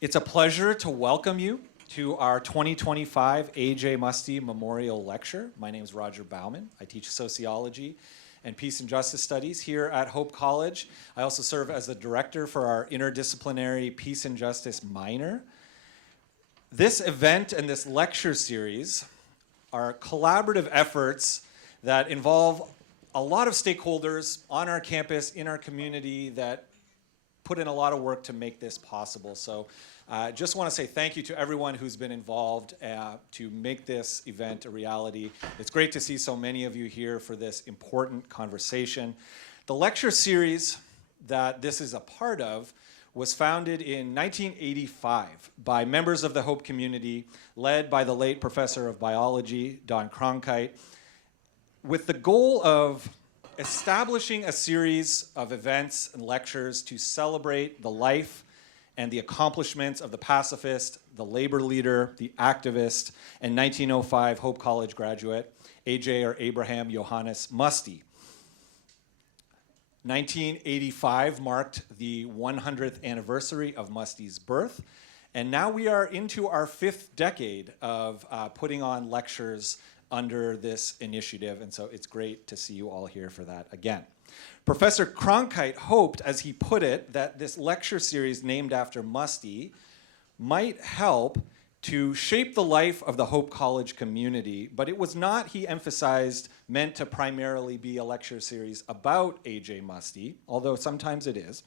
It's a pleasure to welcome you to our 2025 A.J. Muste Memorial Lecture. My name is Roger Bauman. I teach sociology and peace and justice studies here at Hope College. I also serve as the director for our interdisciplinary peace and justice minor. This event and this lecture series are collaborative efforts that involve a lot of stakeholders on our campus, in our community, that put in a lot of work to make this possible. So I just want to say thank you to everyone who's been involved to make this event a reality. It's great to see so many of you here for this important conversation. The lecture series that this is a part of was founded in 1985 by members of the Hope community, led by the late professor of biology, Don Cronkite, with the goal of establishing a series of events and lectures to celebrate the life and the accomplishments of the pacifist, the labor leader, the activist, and 1905 Hope College graduate, A.J. or Abraham Johannes Muste. 1985 marked the 100th anniversary of Muste's birth, and now we are into our 5th decade of putting on lectures under this initiative, and so it's great to see you all here for that again. Professor Cronkite hoped, as he put it, that this lecture series named after Muste might help to shape the life of the Hope College community, but it was not, he emphasized, meant to primarily be a lecture series about A.J. Muste, although sometimes it is,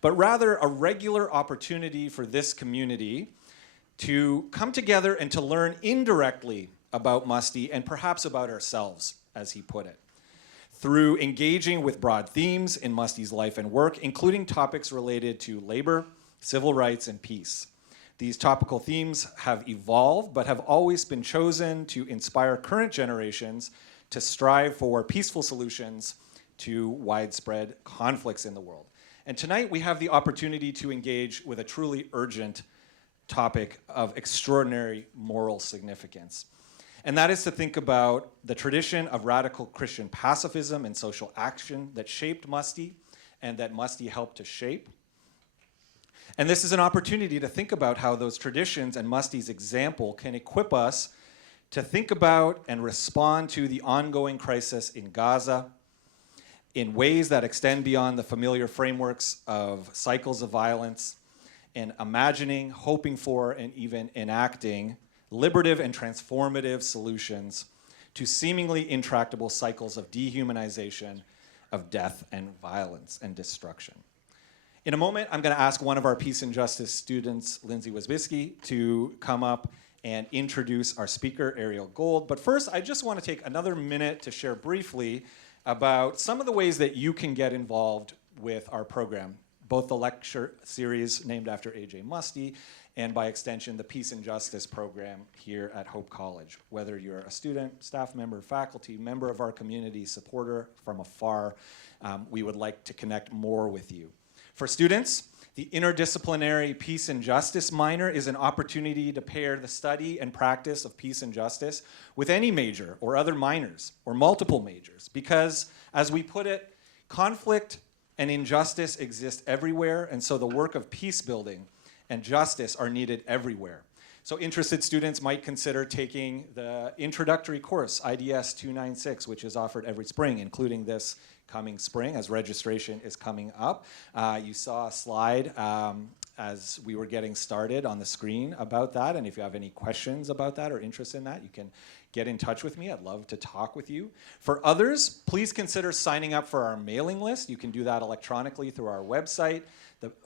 but rather a regular opportunity for this community to come together and to learn indirectly about Muste and perhaps about ourselves, as he put it, through engaging with broad themes in Muste's life and work, including topics related to labor, civil rights, and peace. These topical themes have evolved, but have always been chosen to inspire current generations to strive for peaceful solutions to widespread conflicts in the world. And tonight we have the opportunity to engage with a truly urgent topic of extraordinary moral significance. And that is to think about the tradition of radical Christian pacifism and social action that shaped Muste and that Muste helped to shape. And this is an opportunity to think about how those traditions and Muste's example can equip us to think about and respond to the ongoing crisis in Gaza in ways that extend beyond the familiar frameworks of cycles of violence, and imagining, hoping for, and even enacting liberative and transformative solutions to seemingly intractable cycles of dehumanization, of death and violence and destruction. In a moment, I'm going to ask one of our peace and justice students, Lindsay Wisbiski, to come up and introduce our speaker, Ariel Gold. But first, I just want to take another minute to share briefly about some of the ways that you can get involved with our program, both the lecture series named after A.J. Muste and by extension, the Peace and Justice program here at Hope College. Whether you're a student, staff member, faculty, member of our community, supporter from afar, we would like to connect more with you. For students, the interdisciplinary peace and justice minor is an opportunity to pair the study and practice of peace and justice with any major or other minors or multiple majors, because as we put it, conflict and injustice exist everywhere, and so the work of peace building and justice are needed everywhere. So interested students might consider taking the introductory course, IDS 296, which is offered every spring, including this coming spring as registration is coming up. You saw a slide as we were getting started on the screen about that, and if you have any questions about that or interest in that, you can get in touch with me. I'd love to talk with you. For others, please consider signing up for our mailing list. You can do that electronically through our website.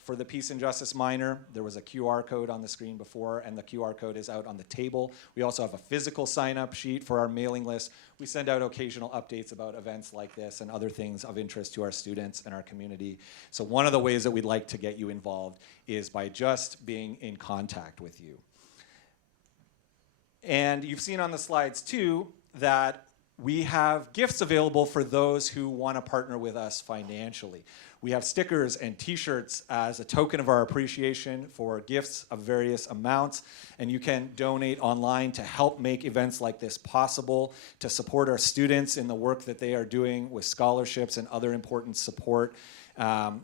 For the Peace and Justice minor, there was a QR code on the screen before, and the QR code is out on the table. We also have a physical sign-up sheet for our mailing list. We send out occasional updates about events like this and other things of interest to our students and our community. So one of the ways that we'd like to get you involved is by just being in contact with you. And you've seen on the slides, too, that we have gifts available for those who want to partner with us financially. We have stickers and t-shirts as a token of our appreciation for gifts of various amounts, and you can donate online to help make events like this possible, to support our students in the work that they are doing with scholarships and other important support,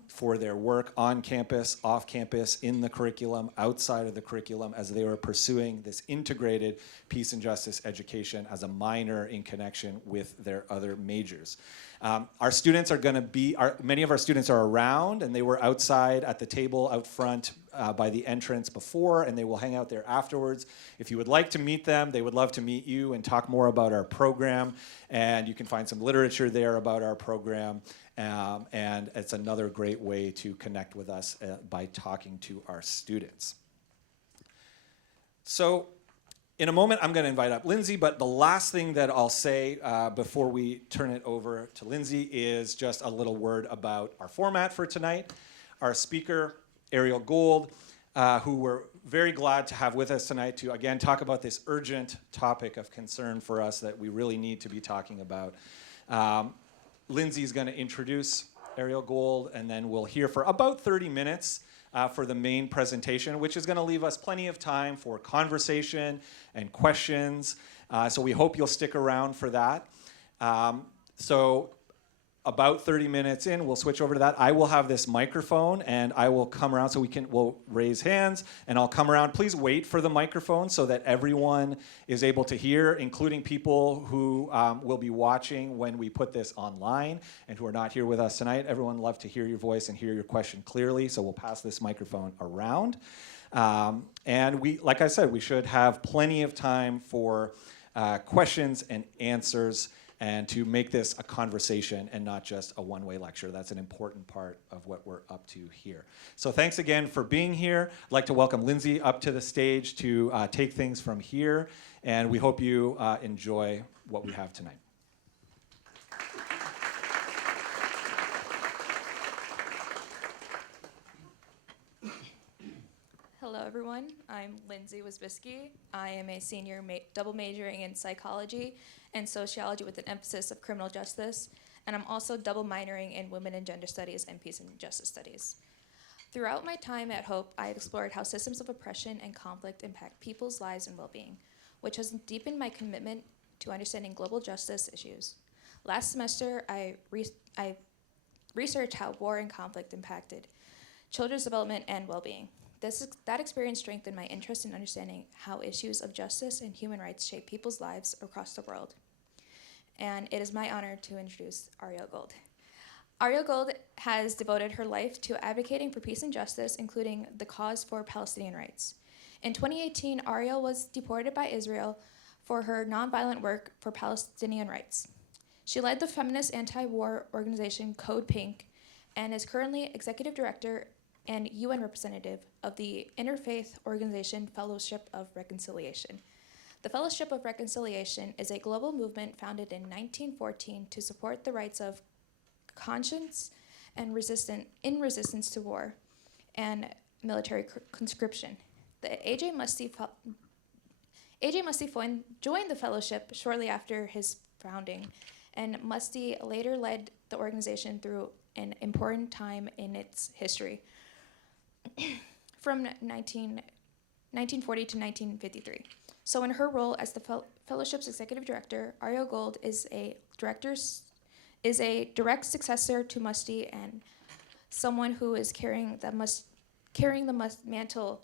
for their work on campus, off campus, in the curriculum, outside of the curriculum, as they were pursuing this integrated peace and justice education as a minor in connection with their other majors. Our students are going to be, many of our students are around, and they were outside at the table out front by the entrance before, and they will hang out there afterwards. If you would like to meet them, they would love to meet you and talk more about our program, and you can find some literature there about our program, and it's another great way to connect with us by talking to our students. So, in a moment, I'm going to invite up Lindsay, but the last thing that I'll say before we turn it over to Lindsay is just a little word about our format for tonight. Our speaker, Ariel Gold, who we're very glad to have with us tonight to, again, talk about this urgent topic of concern for us that we really need to be talking about. Lindsay's going to introduce Ariel Gold, and then we'll hear for about 30 minutes for the main presentation, which is going to leave us plenty of time for conversation and questions. So we hope you'll stick around for that. So about 30 minutes in, we'll switch over to that. I will have this microphone, and I will come around so we'll raise hands, and I'll come around. Please wait for the microphone so that everyone is able to hear, including people who will be watching when we put this online and who are not here with us tonight. Everyone would love to hear your voice and hear your question clearly, so we'll pass this microphone around. And we, like I said, we should have plenty of time for questions and answers, and to make this a conversation and not just a one-way lecture. That's an important part of what we're up to here. So thanks again for being here. I'd like to welcome Lindsay up to the stage to take things from here, and we hope you enjoy what we have tonight. Hello, everyone. I'm Lindsay Wisbiski. I am a senior double majoring in psychology and sociology with an emphasis of criminal justice, and I'm also double minoring in women and gender studies and peace and justice studies. Throughout my time at Hope, I have explored how systems of oppression and conflict impact people's lives and well-being, which has deepened my commitment to understanding global justice issues. Last semester, I researched how war and conflict impacted children's development and well-being. That experience strengthened my interest in understanding how issues of justice and human rights shape people's lives across the world. And it is my honor to introduce Ariel Gold. Ariel Gold has devoted her life to advocating for peace and justice, including the cause for Palestinian rights. In 2018, Ariel was deported by Israel for her nonviolent work for Palestinian rights. She led the feminist anti-war organization CODEPINK and is currently executive director and UN representative of the interfaith organization Fellowship of Reconciliation. The Fellowship of Reconciliation is a global movement founded in 1914 to support the rights of conscience and resistance to war and military conscription. A.J. Muste joined the fellowship shortly after his founding, and Muste later led the organization through an important time in its history. From 1940 to 1953. So in her role as the fellowship's executive director, Ariel Gold is a direct successor to Muste and someone who is carrying the mantle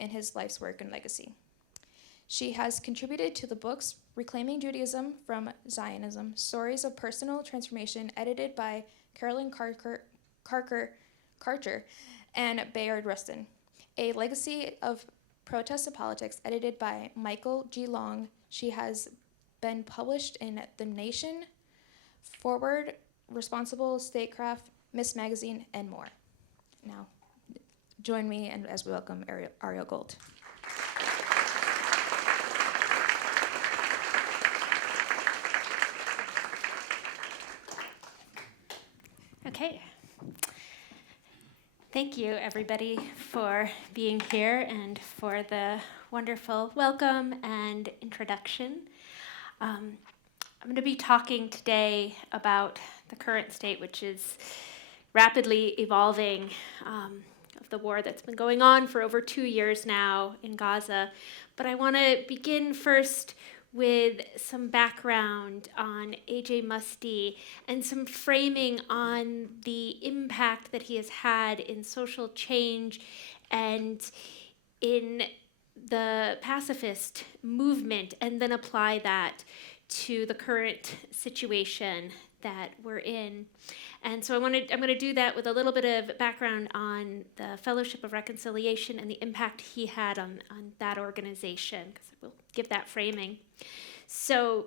in his life's work and legacy. She has contributed to the books Reclaiming Judaism from Zionism, Stories of Personal Transformation, edited by Carolyn Karcher, and Bayard Rustin, A Legacy of Protest and Politics, edited by Michael G. Long. She has been published in The Nation, Forward, Responsible, Statecraft, Miss Magazine, and more. Now, join me as we welcome Ariel Gold. Okay. Thank you, everybody, for being here and for the wonderful welcome and introduction. I'm going to be talking today about the current state, which is rapidly evolving, of the war that's been going on for over 2 years now in Gaza. But I want to begin first with some background on A.J. Muste and some framing on the impact that he has had in social change and in the pacifist movement, and then apply that to the current situation that we're in. And so I'm going to do that with a little bit of background on the Fellowship of Reconciliation and the impact he had on that organization, because we'll give that framing. So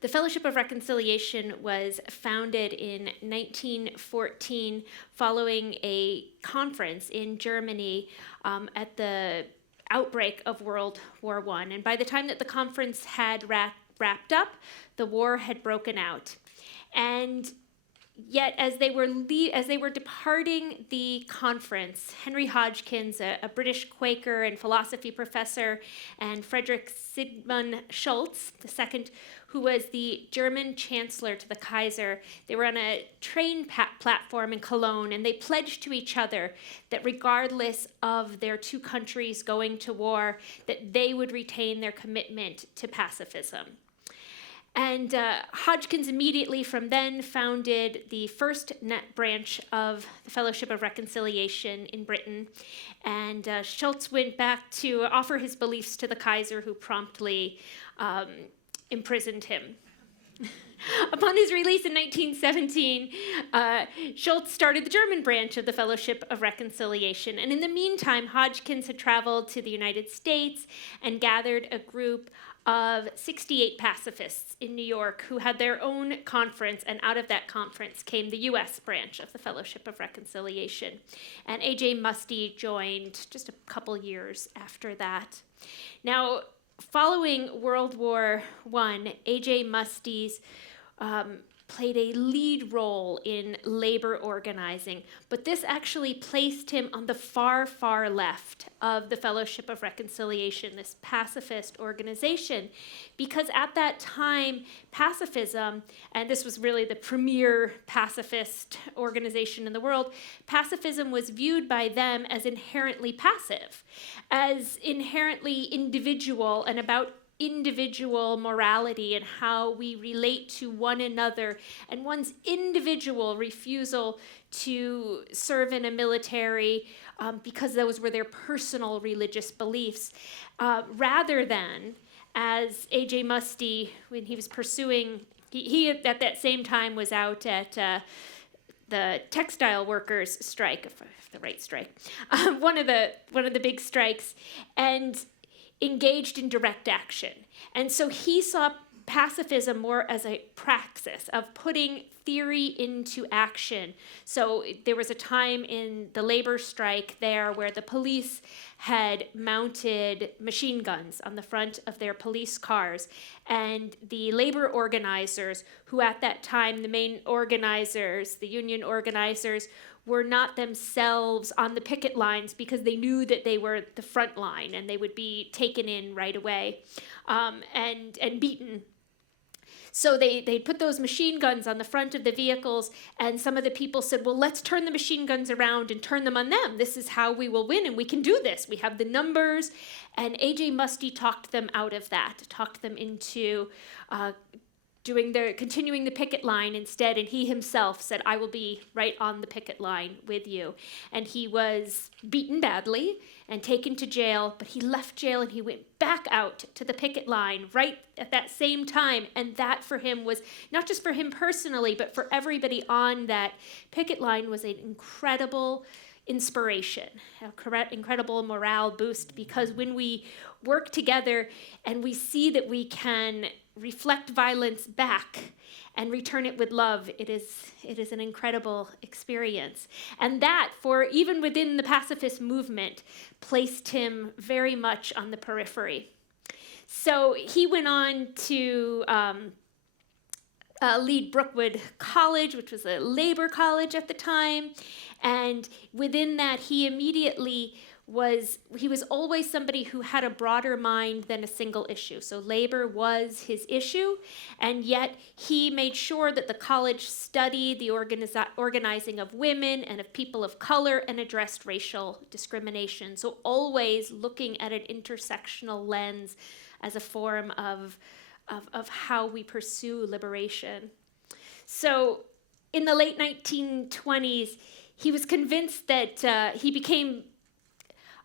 the Fellowship of Reconciliation was founded in 1914 following a conference in Germany at the outbreak of World War I. And by the time that the conference had wrapped up, the war had broken out. And yet, as they were departing the conference, Henry Hodgkins, a British Quaker and philosophy professor, and Friedrich Sigmund Schultz II, who was the German chancellor to the Kaiser, they were on a train platform in Cologne, and they pledged to each other that regardless of their two countries going to war, that they would retain their commitment to pacifism. And Hodgkins immediately from then founded the first net branch of the Fellowship of Reconciliation in Britain. And Schultz went back to offer his beliefs to the Kaiser, who promptly imprisoned him. Upon his release in 1917, Schultz started the German branch of the Fellowship of Reconciliation. And in the meantime, Hodgkins had traveled to the United States and gathered a group of 68 pacifists in New York who had their own conference, and out of that conference came the U.S. branch of the Fellowship of Reconciliation. And A.J. Muste joined just a couple years after that. Now, following World War I, A.J. Muste's played a lead role in labor organizing, but this actually placed him on the far, far left of the Fellowship of Reconciliation, this pacifist organization, because at that time, pacifism, and this was really the premier pacifist organization in the world, pacifism was viewed by them as inherently passive, as inherently individual and about individual morality and how we relate to one another, and one's individual refusal to serve in a military because those were their personal religious beliefs, rather than, as A.J. Muste, when he was pursuing, he at that same time was out at the textile workers strike, if the right strike, one of the big strikes, and engaged in direct action. And so he saw pacifism more as a praxis of putting theory into action. So there was a time in the labor strike there where the police had mounted machine guns on the front of their police cars, and the labor organizers, who at that time, the main organizers, the union organizers, were not themselves on the picket lines because they knew that they were the front line and they would be taken in right away and beaten. So they put those machine guns on the front of the vehicles, and some of the people said, well, let's turn the machine guns around and turn them on them. This is how we will win, and we can do this. We have the numbers. And A.J. Muste talked them out of that, talked them into continuing the picket line instead, and he himself said, I will be right on the picket line with you. And he was beaten badly and taken to jail, but he left jail and he went back out to the picket line right at that same time. And that for him was, not just for him personally, but for everybody on that picket line, was an incredible inspiration, an incredible morale boost, because when we work together and we see that we can reflect violence back and return it with love, it is an incredible experience. And that, for even within the pacifist movement, placed him very much on the periphery. So he went on to lead Brookwood College, which was a labor college at the time, and within that he immediately he was always somebody who had a broader mind than a single issue. So labor was his issue, and yet he made sure that the college studied the organizing of women and of people of color and addressed racial discrimination. So always looking at an intersectional lens as a form of how we pursue liberation. So in the late 1920s, he was convinced that he became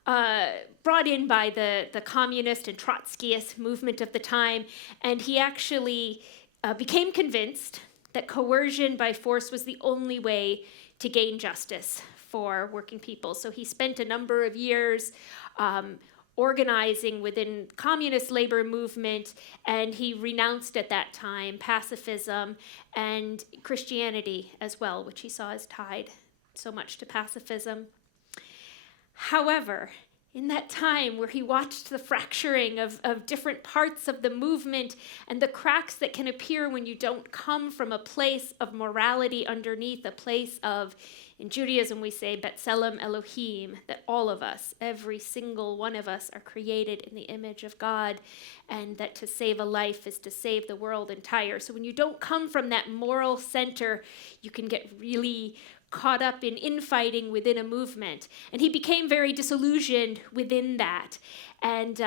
brought in by the communist and Trotskyist movement of the time, and he actually became convinced that coercion by force was the only way to gain justice for working people. So he spent a number of years organizing within communist labor movement, and he renounced at that time pacifism and Christianity as well, which he saw as tied so much to pacifism. However, in that time where he watched the fracturing of different parts of the movement and the cracks that can appear when you don't come from a place of morality underneath, a place of, in Judaism we say, B'Tselem Elohim, that all of us, every single one of us, are created in the image of God, and that to save a life is to save the world entire. So when you don't come from that moral center, you can get really caught up in infighting within a movement. And he became very disillusioned within that. And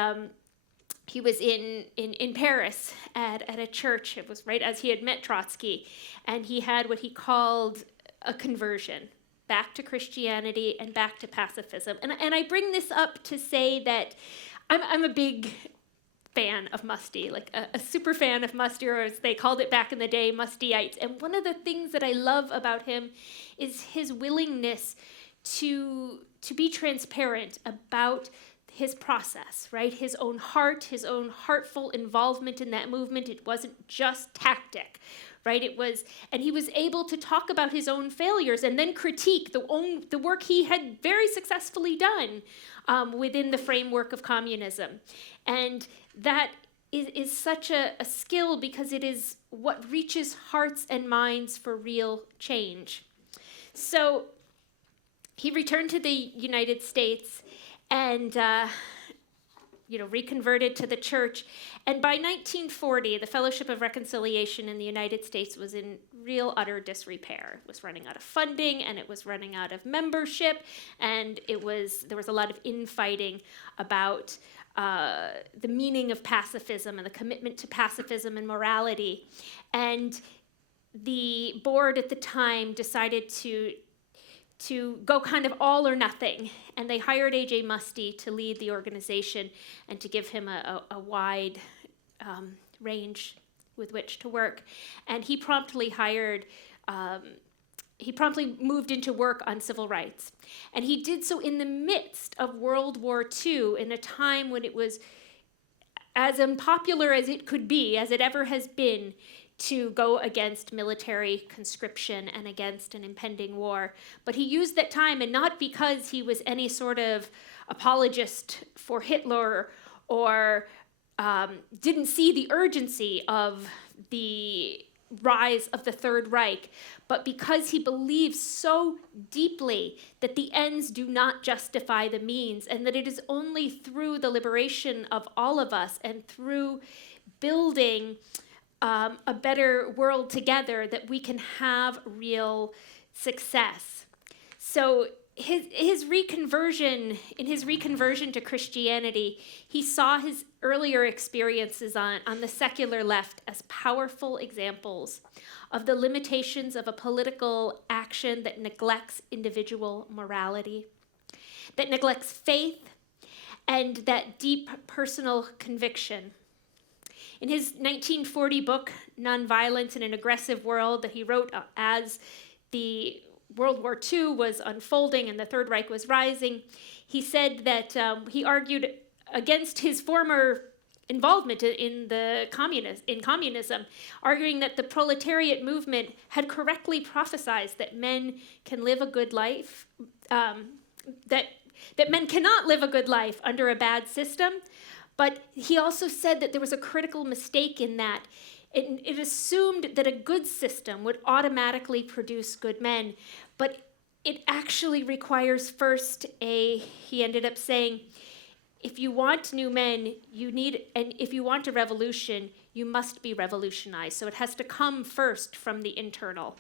he was in Paris at a church. It was right as he had met Trotsky. And he had what he called a conversion back to Christianity and back to pacifism. And I bring this up to say that I'm a big fan of Muste, like a super fan of Muste, or as they called it back in the day, Musteites. And one of the things that I love about him is his willingness to be transparent about his process, right? His own heart, his own heartful involvement in that movement. It wasn't just tactic, right? It was, and he was able to talk about his own failures and then critique the work he had very successfully done within the framework of communism. And that is such a skill, because it is what reaches hearts and minds for real change. So he returned to the United States and reconverted to the church. And by 1940, the Fellowship of Reconciliation in the United States was in real utter disrepair. It was running out of funding, and it was running out of membership, and there was a lot of infighting about the meaning of pacifism and the commitment to pacifism and morality. And the board at the time decided to go kind of all or nothing, and they hired A.J. Muste to lead the organization and to give him a wide range with which to work. And he promptly moved into work on civil rights. And he did so in the midst of World War II, in a time when it was as unpopular as it could be, as it ever has been, to go against military conscription and against an impending war. But he used that time, and not because he was any sort of apologist for Hitler or didn't see the urgency of the rise of the Third Reich, but because he believes so deeply that the ends do not justify the means, and that it is only through the liberation of all of us and through building a better world together that we can have real success. So in his reconversion to Christianity, he saw his earlier experiences on the secular left as powerful examples of the limitations of a political action that neglects individual morality, that neglects faith, and that deep personal conviction. In his 1940 book, Nonviolent in an Aggressive World, that he wrote as the World War II was unfolding and the Third Reich was rising, he said that he argued against his former involvement in communism, arguing that the proletariat movement had correctly prophesied that men can live a good life, that men cannot live a good life under a bad system. But he also said that there was a critical mistake in that. It assumed that a good system would automatically produce good men, but it actually requires first he ended up saying, if you want new men, and if you want a revolution, you must be revolutionized. So it has to come first from the internal.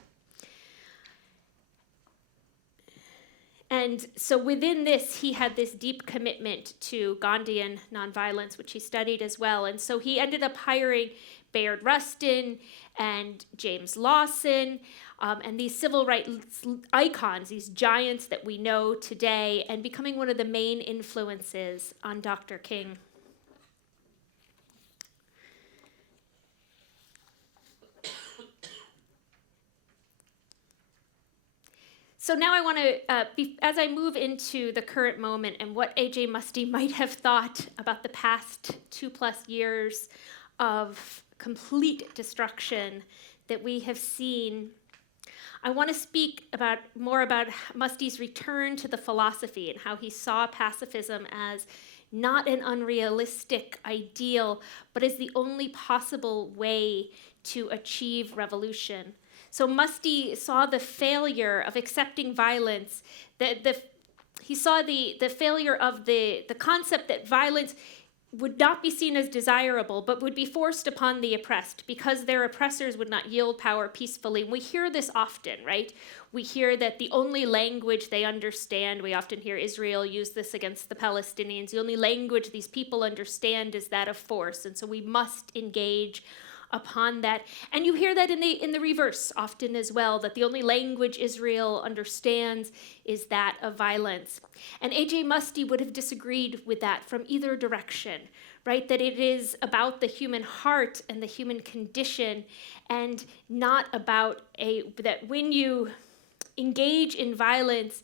And so within this, he had this deep commitment to Gandhian nonviolence, which he studied as well. And so he ended up hiring Bayard Rustin and James Lawson, and these civil rights icons, these giants that we know today, and becoming one of the main influences on Dr. King. So now I want to, as I move into the current moment and what A.J. Muste might have thought about the past 2+ years of complete destruction that we have seen, I want to speak more about Muste's return to the philosophy and how he saw pacifism as not an unrealistic ideal, but as the only possible way to achieve revolution. So Muste saw the failure of accepting violence. He saw the failure of the concept that violence would not be seen as desirable, but would be forced upon the oppressed because their oppressors would not yield power peacefully. And we hear this often, right? We hear that the only language they understand, we often hear Israel use this against the Palestinians, the only language these people understand is that of force. And so we must engage upon that. And you hear that in the reverse often as well, that the only language Israel understands is that of violence. And A.J. Muste would have disagreed with that from either direction, right? That it is about the human heart and the human condition, and not about that when you engage in violence,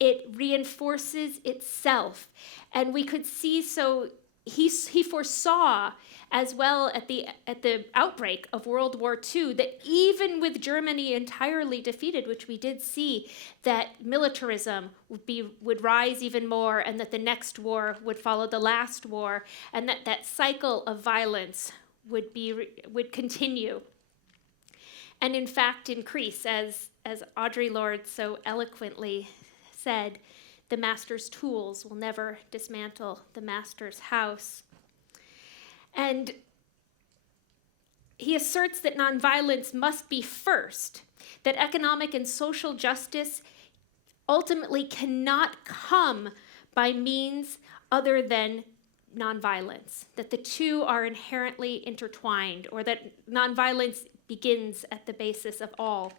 it reinforces itself. And we could see, so he foresaw as well at the outbreak of World War II, that even with Germany entirely defeated, which we did see, that militarism would rise even more, and that the next war would follow the last war, and that cycle of violence would continue, and in fact increase, as Audre Lorde so eloquently said, the master's tools will never dismantle the master's house. And he asserts that nonviolence must be first, that economic and social justice ultimately cannot come by means other than nonviolence, that the two are inherently intertwined, or that nonviolence begins at the basis of all.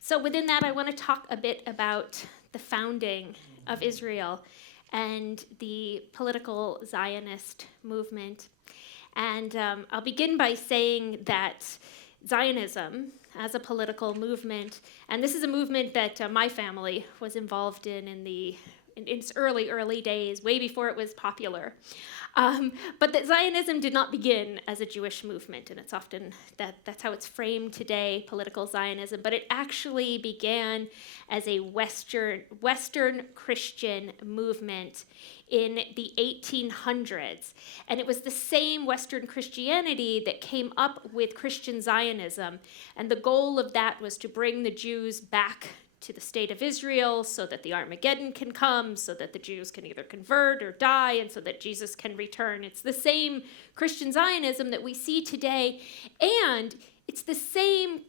So within that, I want to talk a bit about the founding of Israel and the political Zionist movement. And I'll begin by saying that Zionism, as a political movement, and this is a movement that my family was involved in its early days, way before it was popular. But that Zionism did not begin as a Jewish movement, and it's often that's how it's framed today, political Zionism. But it actually began as a Western Christian movement in the 1800s. And it was the same Western Christianity that came up with Christian Zionism. And the goal of that was to bring the Jews back to the state of Israel so that the Armageddon can come, so that the Jews can either convert or die, and so that Jesus can return. It's the same Christian Zionism that we see today, and it's the same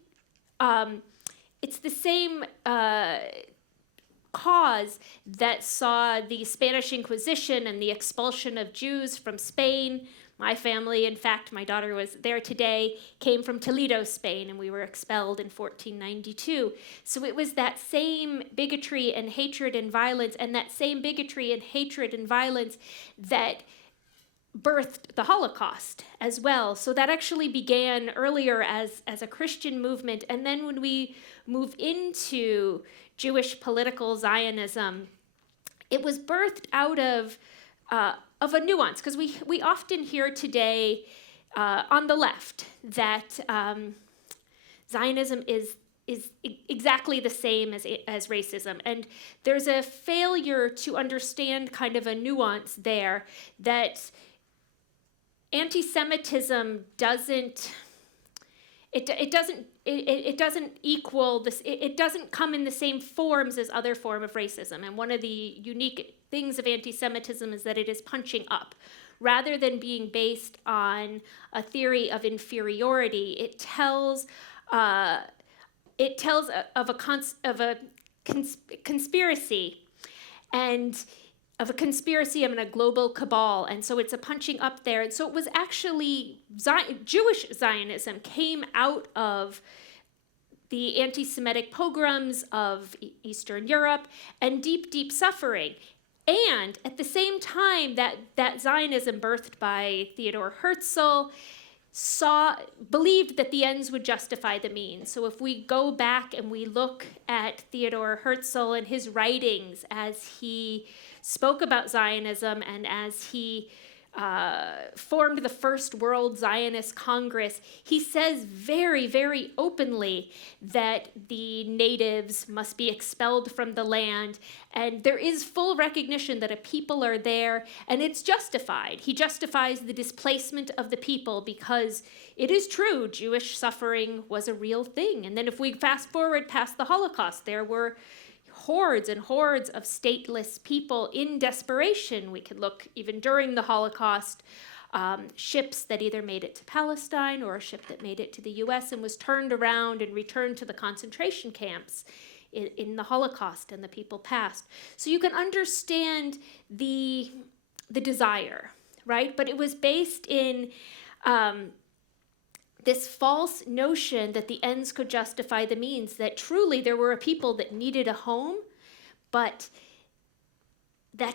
cause that saw the Spanish Inquisition and the expulsion of Jews from Spain. My family, in fact, my daughter was there today, came from Toledo, Spain, and we were expelled in 1492. So it was that same bigotry and hatred and violence, and that same bigotry and hatred and violence that birthed the Holocaust as well. So that actually began earlier as a Christian movement, and then when we move into Jewish political Zionism, it was birthed out of a nuance, because we often hear today on the left that Zionism is exactly the same as racism, and there's a failure to understand kind of a nuance there, that anti-Semitism doesn't it doesn't equal this. It doesn't come in the same forms as other form of racism. And one of the unique things of anti-Semitism is that it is punching up, rather than being based on a theory of inferiority. It tells of a conspiracy, and of a conspiracy and a global cabal. And so it's a punching up there. And so it was actually Jewish Zionism came out of the anti-Semitic pogroms of Eastern Europe and deep, deep suffering. And at the same time that Zionism, birthed by Theodor Herzl, believed that the ends would justify the means. So if we go back and we look at Theodor Herzl and his writings as he spoke about Zionism and as he formed the First World Zionist Congress, he says very, very openly that the natives must be expelled from the land. And there is full recognition that a people are there, and it's justified. He justifies the displacement of the people because it is true, Jewish suffering was a real thing. And then if we fast forward past the Holocaust, there were hordes and hordes of stateless people in desperation. We could look even during the Holocaust, ships that either made it to Palestine or a ship that made it to the US and was turned around and returned to the concentration camps in the Holocaust, and the people passed. So you can understand the desire, right? But it was based in this false notion that the ends could justify the means, that truly there were a people that needed a home, but the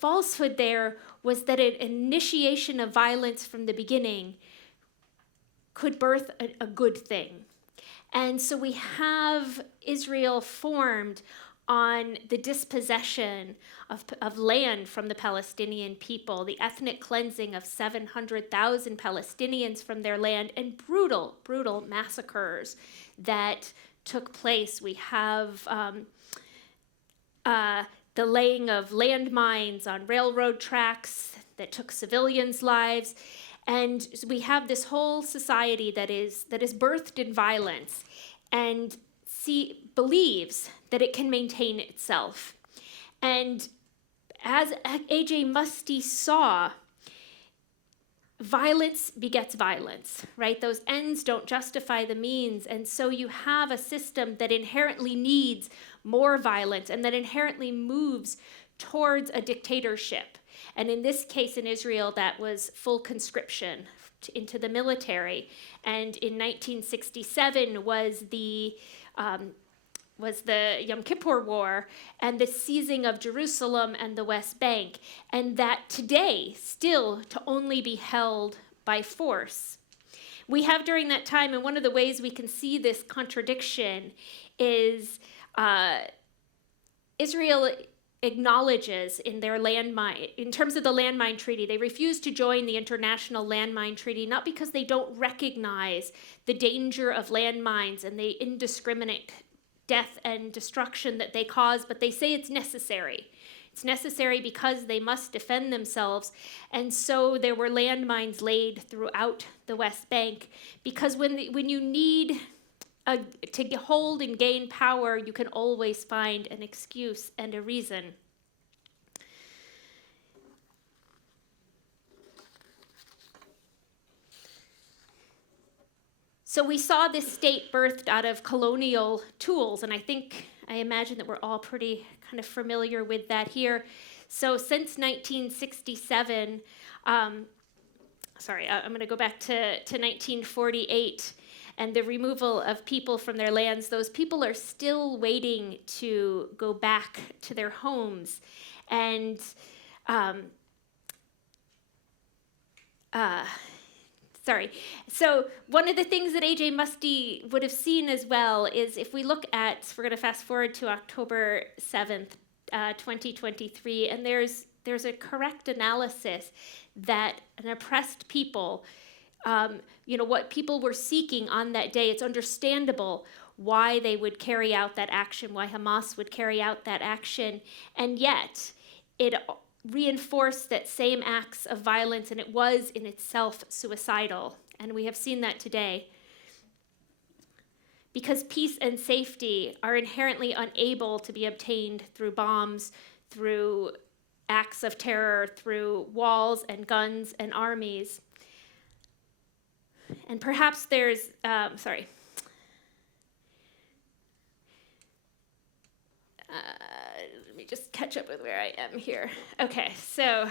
falsehood there was that an initiation of violence from the beginning could birth a good thing. And so we have Israel formed on the dispossession of land from the Palestinian people, the ethnic cleansing of 700,000 Palestinians from their land, and brutal, brutal massacres that took place. We have the laying of landmines on railroad tracks that took civilians' lives. And we have this whole society that is birthed in violence and believes that it can maintain itself. And as A.J. Muste saw, violence begets violence, right? Those ends don't justify the means. And so you have a system that inherently needs more violence and that inherently moves towards a dictatorship. And in this case, in Israel, that was full conscription into the military. And in 1967 was the Yom Kippur War and the seizing of Jerusalem and the West Bank, and that today still to only be held by force. We have during that time, and one of the ways we can see this contradiction is Israel acknowledges in their landmine, in terms of the landmine treaty, they refuse to join the international landmine treaty, not because they don't recognize the danger of landmines and the indiscriminate death and destruction that they cause, but they say it's necessary. It's necessary because they must defend themselves. And so there were landmines laid throughout the West Bank, because when you need to hold and gain power, you can always find an excuse and a reason. So we saw this state birthed out of colonial tools, and I imagine that we're all pretty kind of familiar with that here. So since 1967, I'm going to go back to 1948, and the removal of people from their lands. Those people are still waiting to go back to their homes. And so one of the things that A.J. Muste would have seen as well is, if we look at, we're going to fast forward to October 7th, 2023, and there's a correct analysis that an oppressed people, what people were seeking on that day, it's understandable why they would carry out that action, why Hamas would carry out that action, and yet it reinforced that same acts of violence, and it was in itself suicidal. and we have seen that today. Because peace and safety are inherently unable to be obtained through bombs, through acts of terror, through walls and guns and armies. And perhaps there's, let me just catch up with where I am here. Okay, so,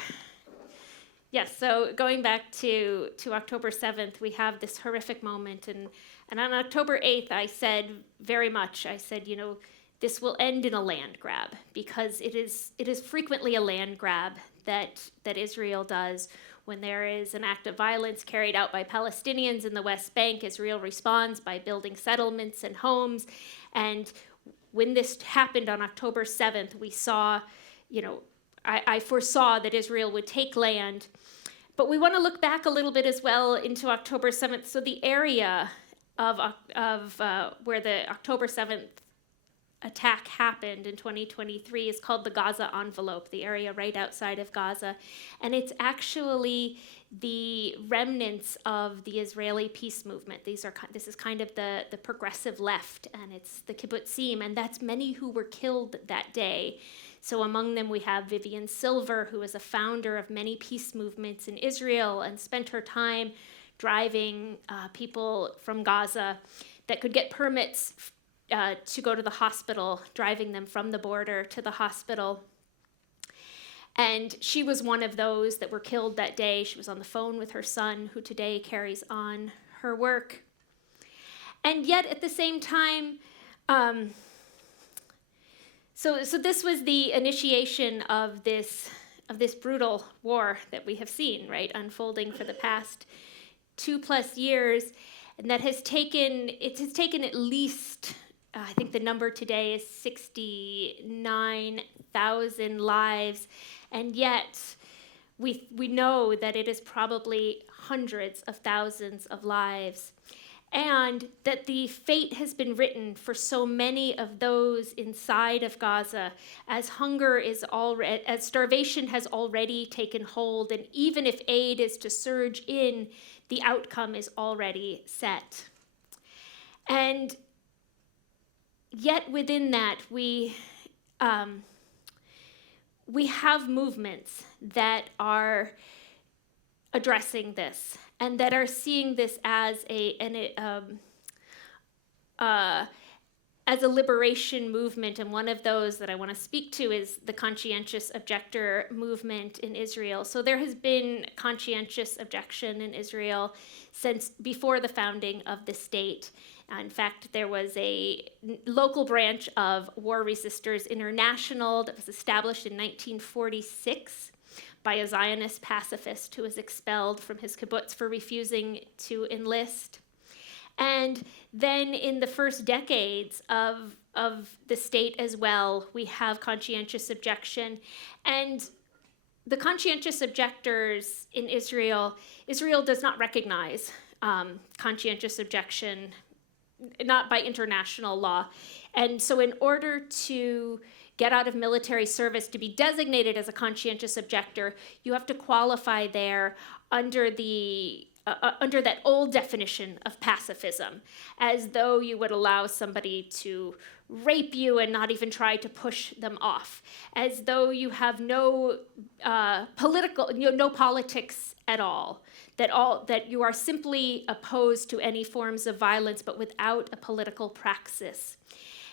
yes, so going back to October 7th, we have this horrific moment, and on October 8th, I said, this will end in a land grab, because it is frequently a land grab that Israel does. When there is an act of violence carried out by Palestinians in the West Bank, Israel responds by building settlements and homes. And when this happened on October 7th, we saw, I foresaw that Israel would take land. But we want to look back a little bit as well into October 7th. So the area of where the October 7th attack happened in 2023 is called the Gaza envelope, the area right outside of Gaza. And it's actually the remnants of the Israeli peace movement. This is kind of the progressive left, and it's the kibbutzim, and that's many who were killed that day. So among them we have Vivian Silver, who is a founder of many peace movements in Israel and spent her time driving people from Gaza that could get permits to go to the hospital, driving them from the border to the hospital. And she was one of those that were killed that day. She was on the phone with her son, who today carries on her work. And yet at the same time, so this was the initiation of this brutal war that we have seen, right, unfolding for the past 2+ years, and that has taken at least, I think the number today is 69,000 lives, and yet we know that it is probably hundreds of thousands of lives, and that the fate has been written for so many of those inside of Gaza, as as starvation has already taken hold, and even if aid is to surge in, the outcome is already set. And yet within that, we have movements that are addressing this and that are seeing this as a liberation movement. And one of those that I want to speak to is the conscientious objector movement in Israel. So there has been conscientious objection in Israel since before the founding of the state. In fact, there was a local branch of War Resisters International that was established in 1946 by a Zionist pacifist who was expelled from his kibbutz for refusing to enlist. And then in the first decades of the state as well, we have conscientious objection. And the conscientious objectors in Israel does not recognize conscientious objection, not by international law. And so in order to get out of military service to be designated as a conscientious objector, you have to qualify there under that old definition of pacifism, as though you would allow somebody to rape you and not even try to push them off, as though you have no politics at all, that you are simply opposed to any forms of violence, but without a political praxis.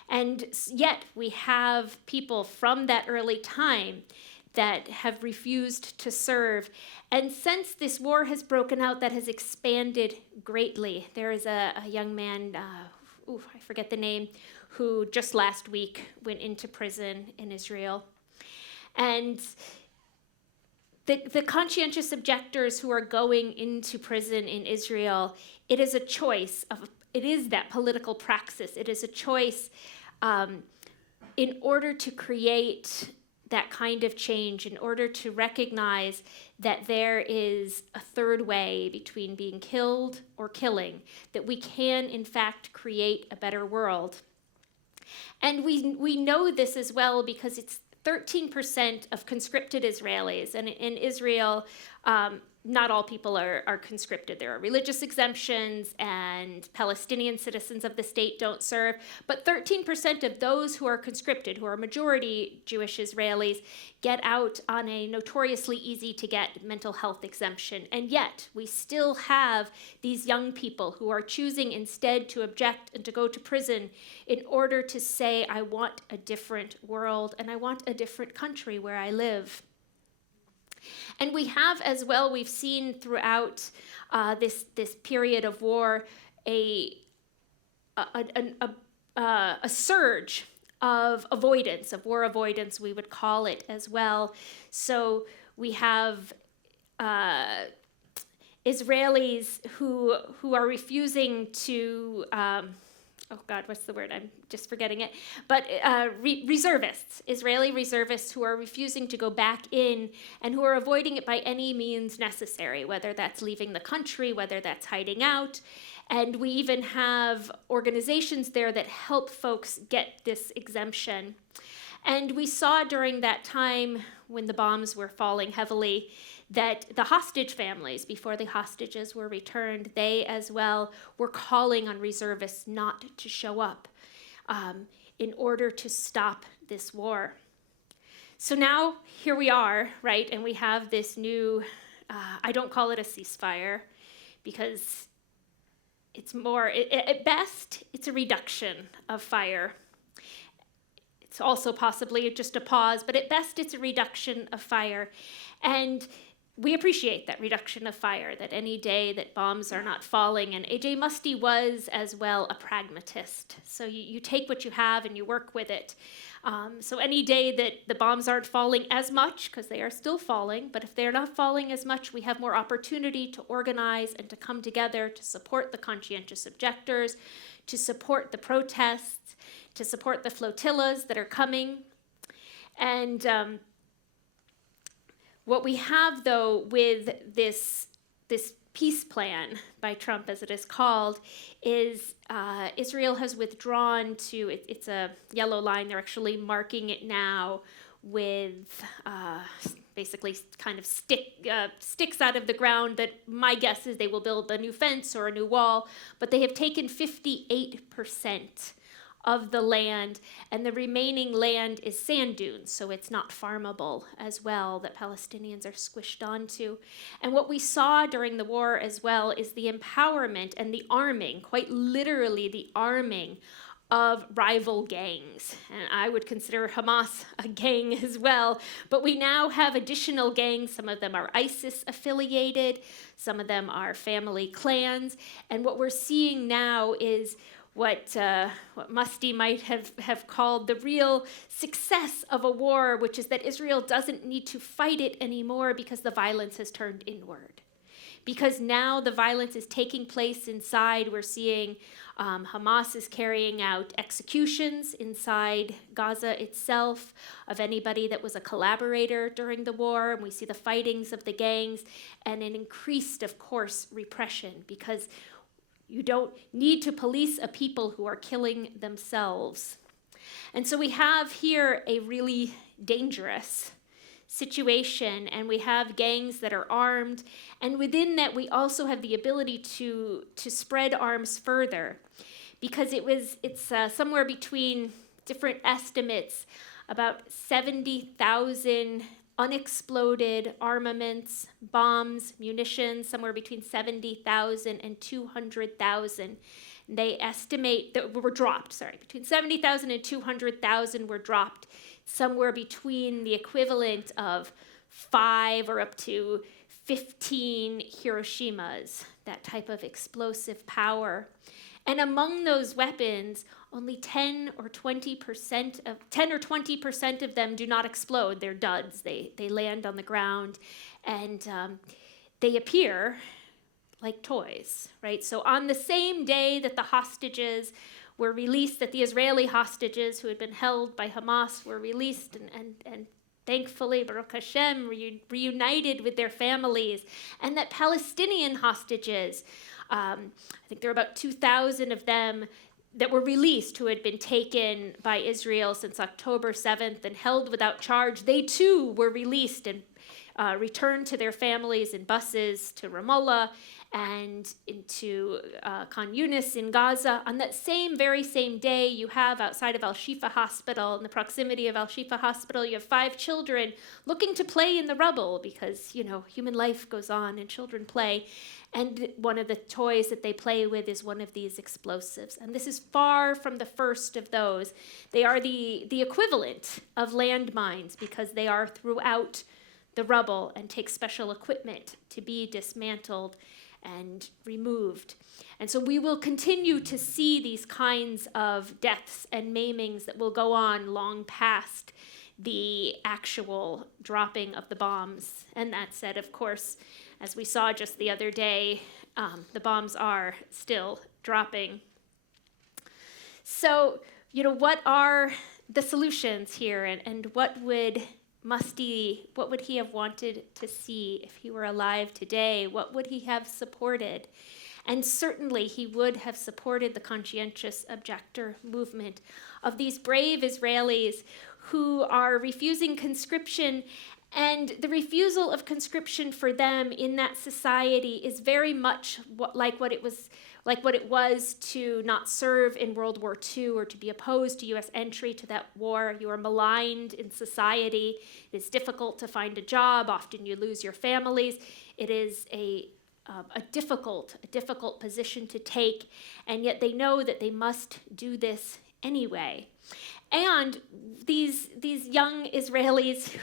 And yet we have people from that early time that have refused to serve. And since this war has broken out, that has expanded greatly. There is a young man, I forget the name, who just last week went into prison in Israel. And the conscientious objectors who are going into prison in Israel, it is a choice it is that political praxis. It is a choice in order to create that kind of change, in order to recognize that there is a third way between being killed or killing, that we can, in fact, create a better world. And we know this as well because it's 13% of conscripted Israelis. And in Israel, not all people are conscripted. There are religious exemptions, and Palestinian citizens of the state don't serve. But 13% of those who are conscripted, who are majority Jewish Israelis, get out on a notoriously easy to get mental health exemption. And yet, we still have these young people who are choosing instead to object and to go to prison in order to say, I want a different world and I want a different country where I live. And we have as well, we've seen throughout this period of war a surge of avoidance, of war avoidance, we would call it as well. So we have Israelis who are refusing to oh God, what's the word? I'm just forgetting it. But reservists, Israeli reservists who are refusing to go back in and who are avoiding it by any means necessary, whether that's leaving the country, whether that's hiding out. And we even have organizations there that help folks get this exemption. And we saw during that time when the bombs were falling heavily that the hostage families, before the hostages were returned, they as well were calling on reservists not to show up in order to stop this war. So now here we are, right? And we have this new, I don't call it a ceasefire because it's more, at best, it's a reduction of fire. It's also possibly just a pause, but at best it's a reduction of fire. And we appreciate that reduction of fire, that any day that bombs are not falling. And A.J. Muste was as well a pragmatist. So you take what you have and you work with it. So any day that the bombs aren't falling as much, because they are still falling, but if they're not falling as much, we have more opportunity to organize and to come together to support the conscientious objectors, to support the protests, to support the flotillas that are coming. And what we have, though, with this peace plan by Trump, as it is called, is Israel has withdrawn to, it's a yellow line, they're actually marking it now with basically kind of sticks out of the ground that my guess is they will build a new fence or a new wall, but they have taken 58% of the land, and the remaining land is sand dunes, so it's not farmable as well, that Palestinians are squished onto. And what we saw during the war as well is the empowerment and the arming, quite literally the arming of rival gangs. And I would consider Hamas a gang as well, but we now have additional gangs. Some of them are ISIS affiliated, some of them are family clans, and what we're seeing now is what Muste might have called the real success of a war, which is that Israel doesn't need to fight it anymore because the violence has turned inward. Because now the violence is taking place inside. We're seeing Hamas is carrying out executions inside Gaza itself of anybody that was a collaborator during the war. And we see the fightings of the gangs and an increased, of course, repression, because you don't need to police a people who are killing themselves. And so we have here a really dangerous situation, and we have gangs that are armed, and within that we also have the ability to spread arms further, because it's somewhere between different estimates, about 70,000 unexploded armaments, bombs, munitions, somewhere between 70,000 and 200,000. They estimate that between 70,000 and 200,000 were dropped, somewhere between the equivalent of 5 or up to 15 Hiroshimas, that type of explosive power. And among those weapons, only 10 or 20% of them do not explode. They're duds. They land on the ground, and they appear like toys, right? So on the same day that the hostages were released, that the Israeli hostages who had been held by Hamas were released, and thankfully, Baruch Hashem, reunited with their families, and that Palestinian hostages, I think there were about 2,000 of them that were released who had been taken by Israel since October 7th and held without charge. They too were released and returned to their families in buses to Ramallah and into Khan Yunis in Gaza. On that very same day, you have outside of Al-Shifa Hospital, in the proximity of Al-Shifa Hospital, you have 5 children looking to play in the rubble because, human life goes on and children play. And one of the toys that they play with is one of these explosives. And this is far from the first of those. They are the equivalent of landmines because they are throughout the rubble and take special equipment to be dismantled and removed. And so we will continue to see these kinds of deaths and maimings that will go on long past the actual dropping of the bombs. And that said, of course, as we saw just the other day, the bombs are still dropping. So, what are the solutions here, and what would he have wanted to see if he were alive today? What would he have supported? And certainly he would have supported the conscientious objector movement of these brave Israelis who are refusing conscription. And the refusal of conscription for them in that society is very much like what it was to not serve in World War II or to be opposed to U.S. entry to that war. You are maligned in society. It is difficult to find a job. Often you lose your families. It is a difficult position to take, and yet they know that they must do this anyway. And these young Israelis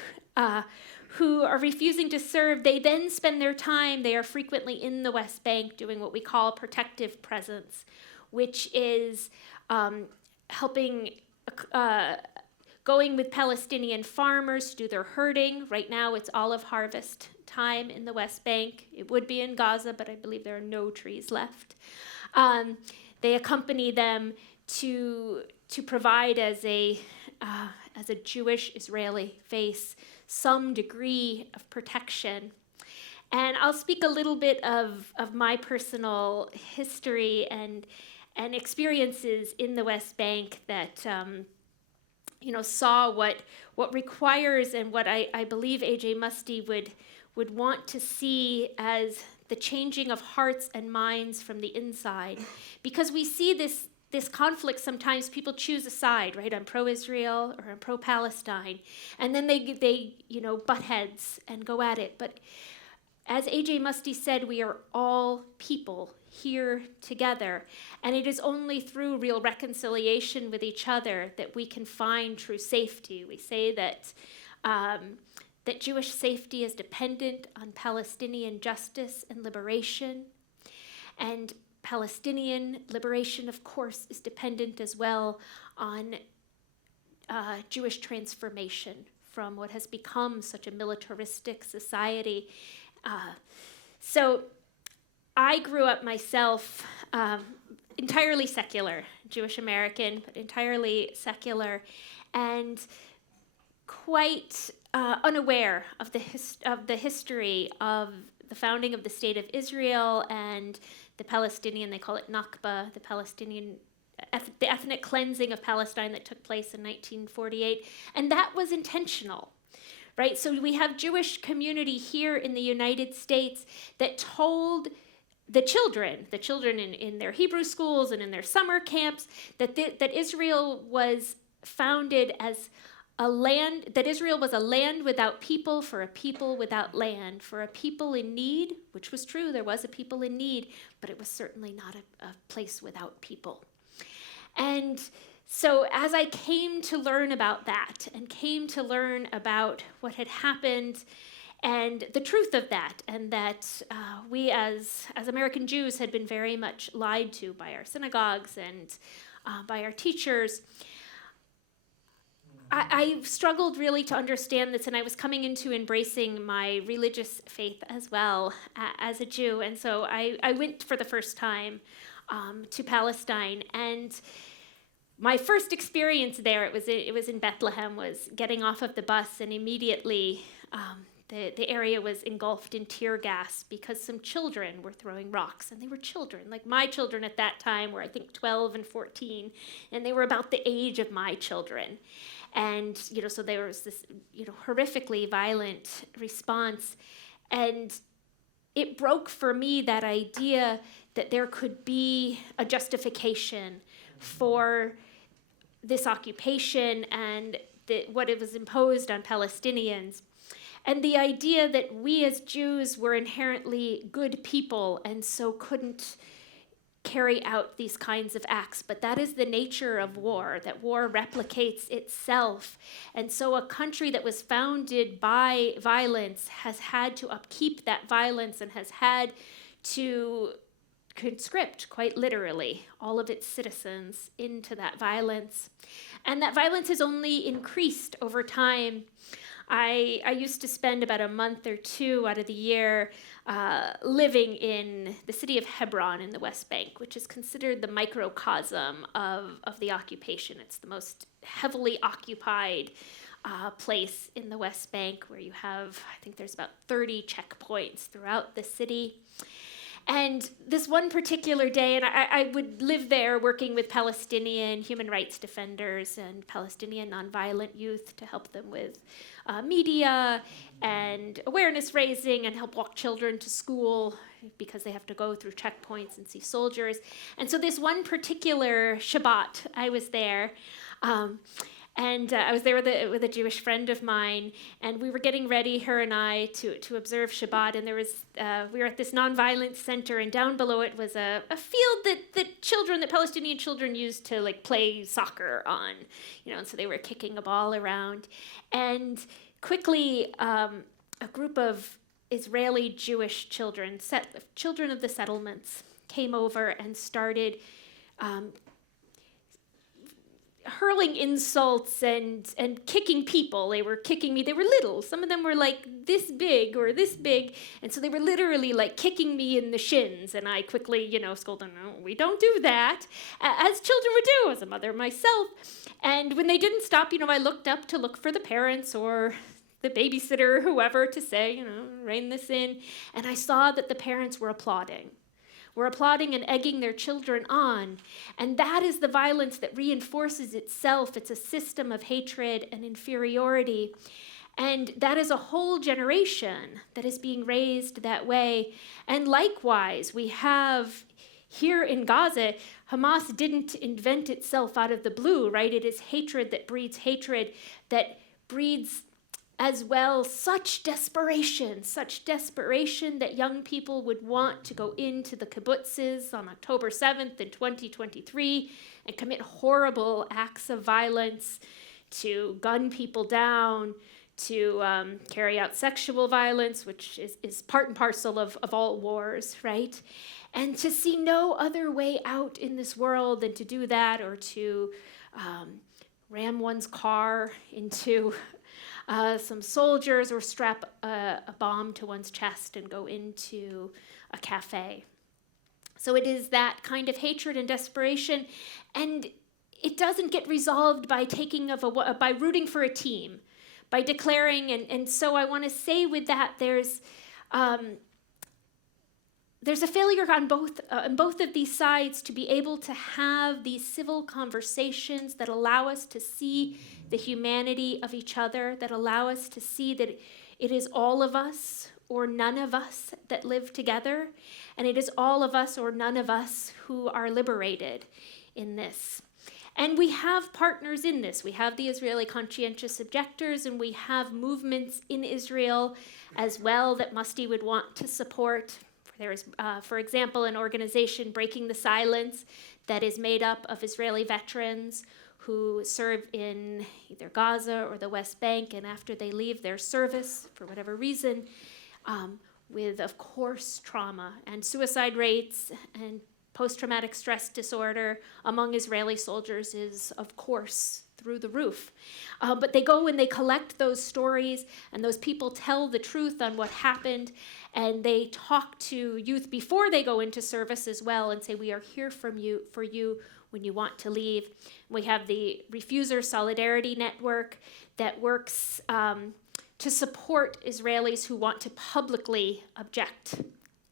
who are refusing to serve, they then spend their time, they are frequently in the West Bank doing what we call protective presence, which is helping, going with Palestinian farmers to do their herding. Right now it's olive harvest time in the West Bank. It would be in Gaza, but I believe there are no trees left. They accompany them to provide as a Jewish Israeli face some degree of protection. And I'll speak a little bit of my personal history and experiences in the West Bank that saw what requires and what I believe A.J. Muste would want to see as the changing of hearts and minds from the inside. Because we see this conflict, sometimes people choose a side, right? I'm pro-Israel or I'm pro-Palestine. And then they butt heads and go at it. But as A.J. Muste said, we are all people here together. And it is only through real reconciliation with each other that we can find true safety. We say that Jewish safety is dependent on Palestinian justice and liberation. And Palestinian liberation, of course, is dependent as well on Jewish transformation from what has become such a militaristic society. So I grew up myself entirely secular, Jewish American, but entirely secular, and quite unaware of the history of the founding of the State of Israel and the Palestinian, they call it Nakba, the ethnic cleansing of Palestine that took place in 1948. And that was intentional, right? So we have Jewish community here in the United States that told the children in their Hebrew schools and in their summer camps, that Israel was founded as that Israel was a land without people for a people without land, for a people in need, which was true, there was a people in need, but it was certainly not a place without people. And so as I came to learn about that and came to learn about what had happened and the truth of that, and that we as American Jews had been very much lied to by our synagogues and by our teachers, I struggled really to understand this, and I was coming into embracing my religious faith as well as a Jew. And so I went for the first time to Palestine, and my first experience there, it was in Bethlehem, was getting off of the bus and immediately the area was engulfed in tear gas because some children were throwing rocks, and they were children. Like my children at that time were, I think, 12 and 14, and they were about the age of my children. And, so there was this, horrifically violent response. And it broke for me that idea that there could be a justification for this occupation and what it was imposed on Palestinians. And the idea that we as Jews were inherently good people and so couldn't carry out these kinds of acts. But that is the nature of war, that war replicates itself. And so a country that was founded by violence has had to upkeep that violence and has had to conscript, quite literally, all of its citizens into that violence. And that violence has only increased over time. I used to spend about a month or two out of the year living in the city of Hebron in the West Bank, which is considered the microcosm of the occupation. It's the most heavily occupied place in the West Bank, where you have, I think there's about 30 checkpoints throughout the city. And this one particular day, and I would live there working with Palestinian human rights defenders and Palestinian nonviolent youth to help them with media and awareness raising and help walk children to school because they have to go through checkpoints and see soldiers. And so this one particular Shabbat, I was there. And I was there with a Jewish friend of mine, and we were getting ready, her and I, to observe Shabbat. And there was we were at this nonviolence center, and down below it was a field that Palestinian children used to play soccer on, and so they were kicking a ball around. And quickly, a group of Israeli Jewish children, children of the settlements, came over and started hurling insults and kicking people. They were kicking me. They were little. Some of them were this big or this big. And so they were literally kicking me in the shins. And I quickly, scolded them, no, we don't do that, as children would do, as a mother myself. And when they didn't stop, I looked up to look for the parents or the babysitter or whoever to say, rein this in. And I saw that the parents were applauding. We're applauding and egging their children on. And that is the violence that reinforces itself. It's a system of hatred and inferiority. And that is a whole generation that is being raised that way. And likewise, we have here in Gaza, Hamas didn't invent itself out of the blue, right? It is hatred that breeds hatred, that breeds as well such desperation that young people would want to go into the kibbutzes on October 7th in 2023 and commit horrible acts of violence, to gun people down, to carry out sexual violence, which is part and parcel of all wars, right? And to see no other way out in this world than to do that, or to ram one's car into some soldiers, or strap a bomb to one's chest and go into a cafe. So it is that kind of hatred and desperation, and it doesn't get resolved by by rooting for a team, by declaring. And so I want to say with that, there's a failure on both of these sides to be able to have these civil conversations that allow us to see the humanity of each other, that allow us to see that it is all of us or none of us that live together, and it is all of us or none of us who are liberated in this. And we have partners in this. We have the Israeli conscientious objectors, and we have movements in Israel as well that Muste would want to support. There is, for example, an organization, Breaking the Silence, that is made up of Israeli veterans who serve in either Gaza or the West Bank, and after they leave their service, for whatever reason, with, of course, trauma and suicide rates and post-traumatic stress disorder among Israeli soldiers is, of course, through the roof. But they go and they collect those stories, and those people tell the truth on what happened, and they talk to youth before they go into service as well and say, we are here for you when you want to leave. We have the Refuser Solidarity Network that works to support Israelis who want to publicly object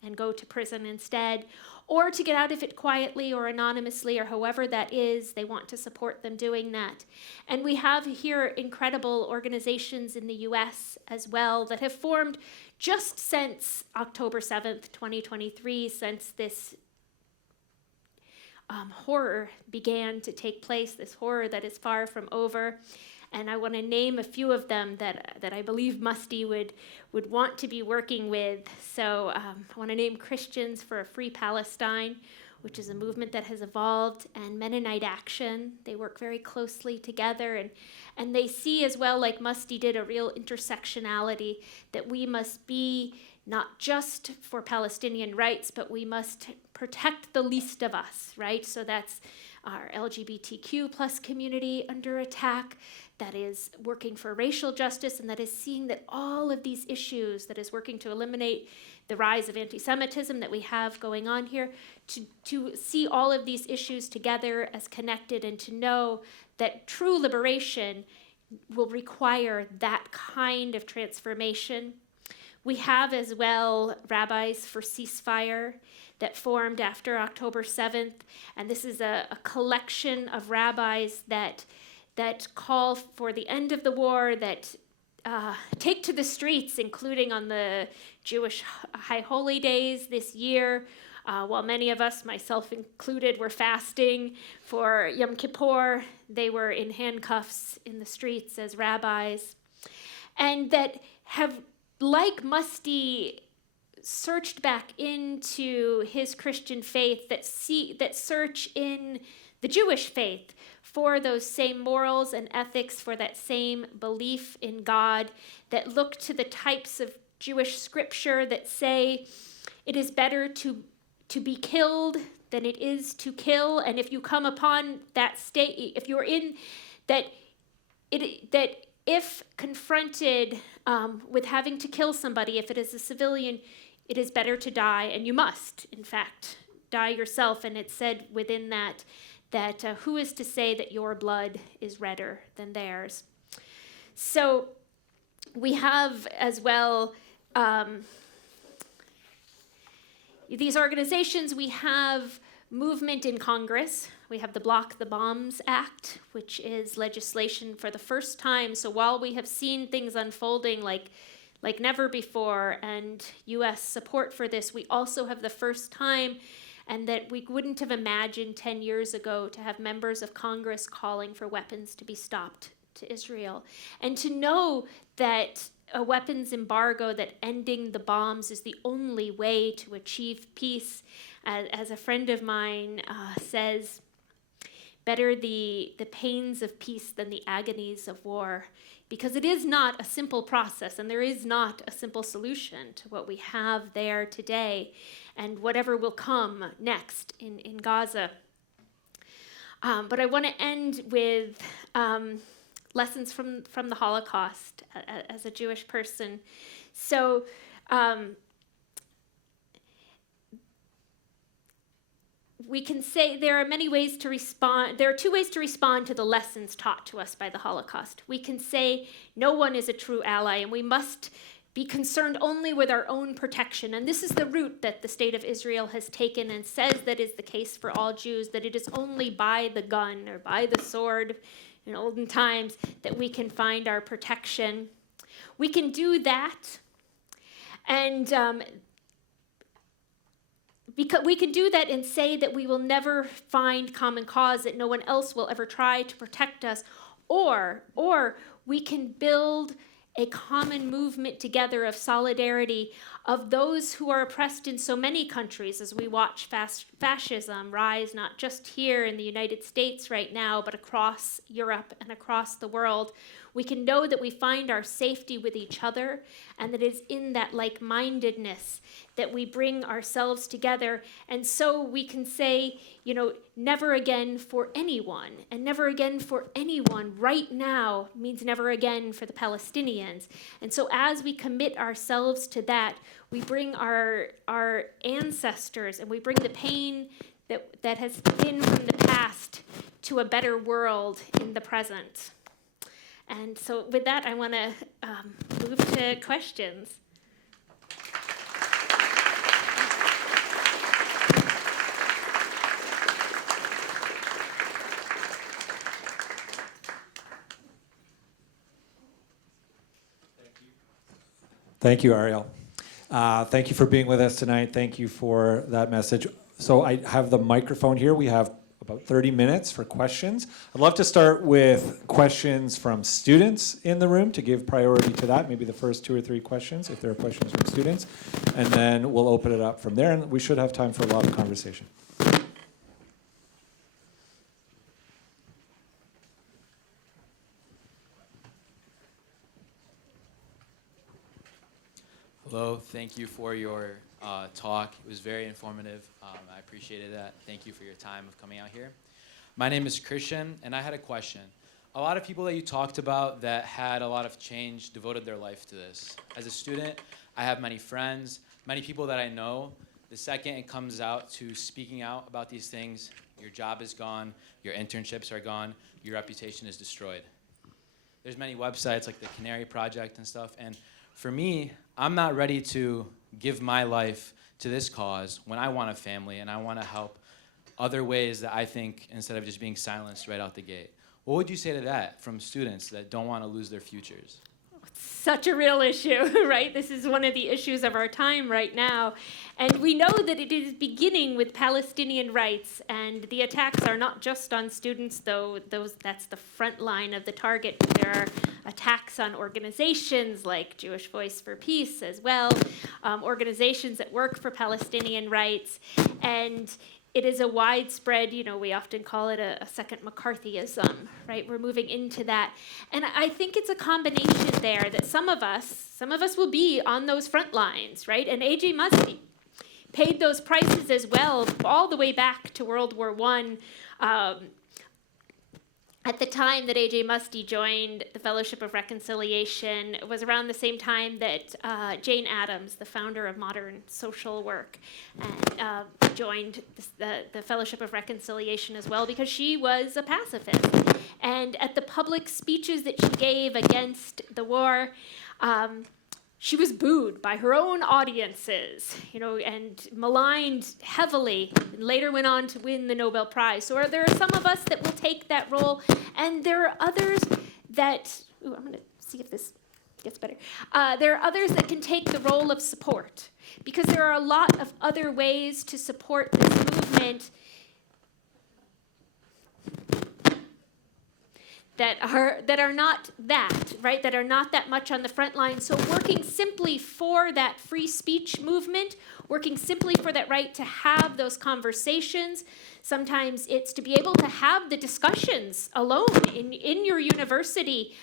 and go to prison instead, or to get out of it quietly or anonymously or however that is. They want to support them doing that. And we have here incredible organizations in the US as well that have formed just since October 7th, 2023, since this horror began to take place, this horror that is far from over. And I want to name a few of them that I believe Muste would want to be working with. So I want to name Christians for a Free Palestine, which is a movement that has evolved, and Mennonite Action. They work very closely together, and they see as well, like Muste did, a real intersectionality that we must be not just for Palestinian rights, but we must protect the least of us, right? So that's our LGBTQ plus community under attack, that is working for racial justice, and that is seeing that all of these issues, that is working to eliminate the rise of anti-Semitism that we have going on here, to see all of these issues together as connected, and to know that true liberation will require that kind of transformation. We have as well Rabbis for Ceasefire that formed after October 7th, and this is a collection of rabbis that call for the end of the war, that take to the streets, including on the Jewish high holy days this year, while many of us, myself included, were fasting for Yom Kippur. They were in handcuffs in the streets as rabbis, and that have, like Muste, searched back into his Christian faith, that search in the Jewish faith for those same morals and ethics, for that same belief in God, that look to the types of Jewish scripture that say it is better to be killed than it is to kill. And if you come upon that state, if you're in that, that if confronted with having to kill somebody, if it is a civilian, it is better to die, and you must, in fact, die yourself. And it's said within that who is to say that your blood is redder than theirs? So we have as well these organizations. We have movement in Congress. We have the Block the Bombs Act, which is legislation for the first time. So while we have seen things unfolding like never before, and U.S. support for this, we also have the first time, and that we wouldn't have imagined 10 years ago, to have members of Congress calling for weapons to be stopped to Israel. And to know that a weapons embargo, that ending the bombs is the only way to achieve peace. As a friend of mine says, better the pains of peace than the agonies of war. Because it is not a simple process, and there is not a simple solution to what we have there today and whatever will come next in Gaza. But I want to end with lessons from the Holocaust as a Jewish person. So we can say there are many ways to respond. There are two ways to respond to the lessons taught to us by the Holocaust. We can say no one is a true ally, and we must be concerned only with our own protection. And this is the route that the state of Israel has taken, and says that is the case for all Jews, that it is only by the gun or by the sword in olden times that we can find our protection. We can do that, and because we can do that and say that we will never find common cause, that no one else will ever try to protect us, or we can build a common movement together of solidarity of those who are oppressed in so many countries, as we watch fascism rise, not just here in the United States right now, but across Europe and across the world. We can know that we find our safety with each other, and that it is in that like-mindedness that we bring ourselves together. And so we can say, never again for anyone, and never again for anyone right now means never again for the Palestinians. And so as we commit ourselves to that, we bring our ancestors, and we bring the pain that has been from the past to a better world in the present. And so with that, I want to move to questions. Thank you, Ariel. Thank you for being with us tonight. Thank you for that message. So I have the microphone here. We have about 30 minutes for questions. I'd love to start with questions from students in the room to give priority to that, maybe the first 2 or 3 questions, if there are questions from students. And then we'll open it up from there, and we should have time for a lot of conversation. Hello, thank you for your talk. It was very informative. I appreciated that. Thank you for your time of coming out here. My name is Christian, and I had a question. A lot of people that you talked about that had a lot of change devoted their life to this. As a student, I have many friends, many people that I know. The second it comes out to speaking out about these things, your job is gone, your internships are gone, your reputation is destroyed. There's many websites like the Canary Project and stuff, and for me, I'm not ready to give my life to this cause when I want a family and I want to help other ways that I think instead of just being silenced right out the gate. What would you say to that from students that don't want to lose their futures? Such a real issue, right? This is one of the issues of our time right now. And we know that it is beginning with Palestinian rights, and the attacks are not just on students, though that's the front line of the target. There are attacks on organizations like Jewish Voice for Peace as well, organizations that work for Palestinian rights. And it is a widespread, we often call it a second McCarthyism, right? We're moving into that. And I think it's a combination there that some of us will be on those front lines, right? And A.J. Muste paid those prices as well, all the way back to World War I. At the time that A.J. Muste joined the Fellowship of Reconciliation, it was around the same time that Jane Addams, the founder of modern social work, and, joined the Fellowship of Reconciliation as well, because she was a pacifist. And at the public speeches that she gave against the war, she was booed by her own audiences, and maligned heavily, and later went on to win the Nobel Prize. So there are some of us that will take that role, and there are others that, I'm going to see if this gets better. There are others that can take the role of support, because there are a lot of other ways to support this movement that are not that, right? That are not that much on the front line. So working simply for that free speech movement, working simply for that right to have those conversations. Sometimes it's to be able to have the discussions alone in your university.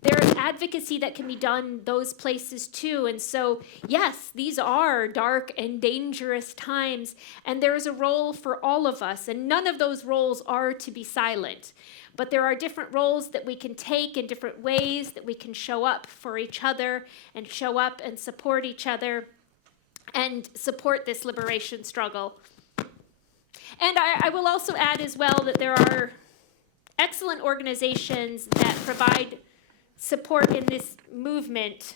There's advocacy that can be done those places too. And so, yes, these are dark and dangerous times, and there is a role for all of us, and none of those roles are to be silent. But there are different roles that we can take in different ways that we can show up for each other and show up and support each other and support this liberation struggle. And I will also add as well that there are excellent organizations that provide support in this movement,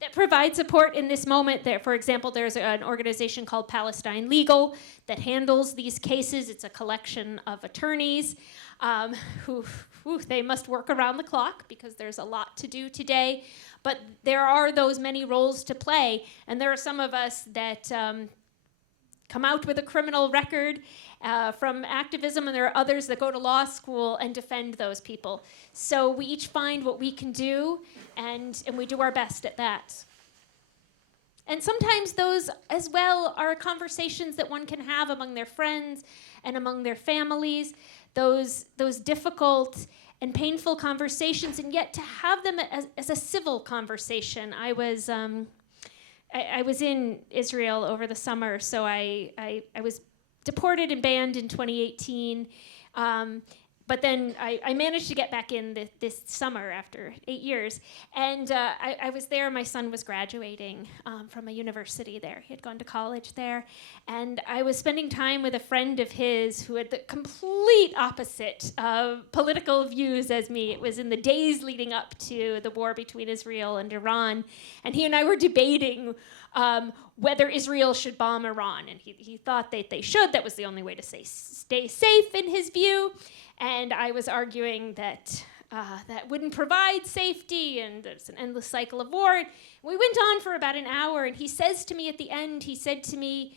that provide support in this moment. There, for example, there's an organization called Palestine Legal that handles these cases. It's a collection of attorneys who they must work around the clock because there's a lot to do today. But there are those many roles to play, and there are some of us that come out with a criminal record from activism, and there are others that go to law school and defend those people. So we each find what we can do, and we do our best at that. And sometimes those as well are conversations that one can have among their friends and among their families, those difficult and painful conversations, and yet to have them as a civil conversation. I was in Israel over the summer, so I was deported and banned in 2018. but then I managed to get back in this summer after 8 years. And I was there. My son was graduating from a university there. He had gone to college there. And I was spending time with a friend of his who had the complete opposite political views as me. It was in the days leading up to the war between Israel and Iran. And he and I were debating whether Israel should bomb Iran. And he thought that they should. That was the only way to stay safe in his view. And I was arguing that that wouldn't provide safety, and there's an endless cycle of war. And we went on for about an hour, and he says to me at the end, he said to me,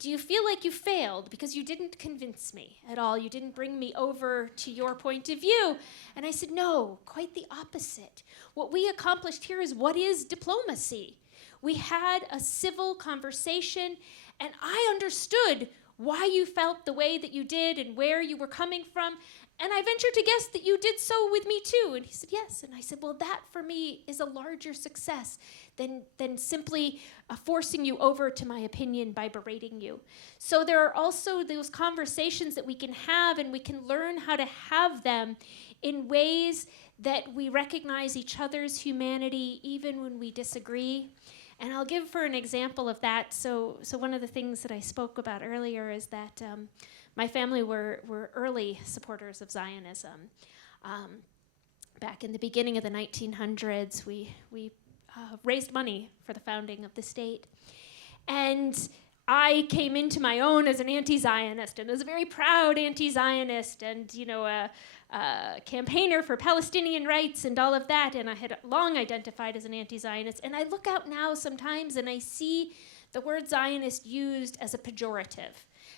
"Do you feel like you failed because you didn't convince me at all? You didn't bring me over to your point of view?" And I said, "No, quite the opposite. What we accomplished here is what is diplomacy. We had a civil conversation, and I understood why you felt the way that you did and where you were coming from. And I venture to guess that you did so with me too." And he said, "Yes." And I said, "Well, that for me is a larger success than simply forcing you over to my opinion by berating you." So there are also those conversations that we can have, and we can learn how to have them in ways that we recognize each other's humanity even when we disagree. And I'll give for an example of that. So one of the things that I spoke about earlier is that my family were early supporters of Zionism. Back in the beginning of the 1900s, we raised money for the founding of the state. And I came into my own as an anti-Zionist, and as a very proud anti-Zionist, and a campaigner for Palestinian rights and all of that, and I had long identified as an anti-Zionist. And I look out now sometimes and I see the word Zionist used as a pejorative,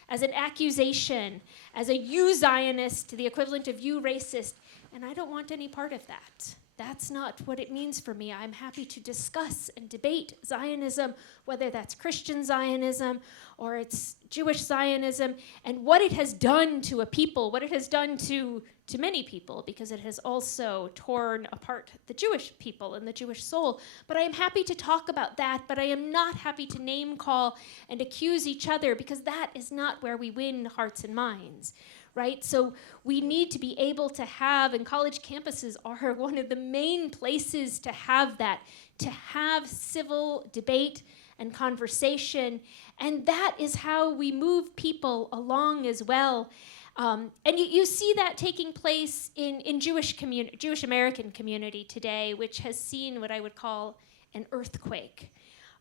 as an accusation, as a you Zionist, the equivalent of you racist, and I don't want any part of that. That's not what it means for me. I'm happy to discuss and debate Zionism, whether that's Christian Zionism or it's Jewish Zionism, and what it has done to a people, what it has done to many people, because it has also torn apart the Jewish people and the Jewish soul. But I am happy to talk about that, but I am not happy to name call and accuse each other, because that is not where we win hearts and minds. Right? So we need to be able to have, and college campuses are one of the main places to have that, to have civil debate and conversation. And that is how we move people along as well. And you see that taking place in Jewish American community today, which has seen what I would call an earthquake.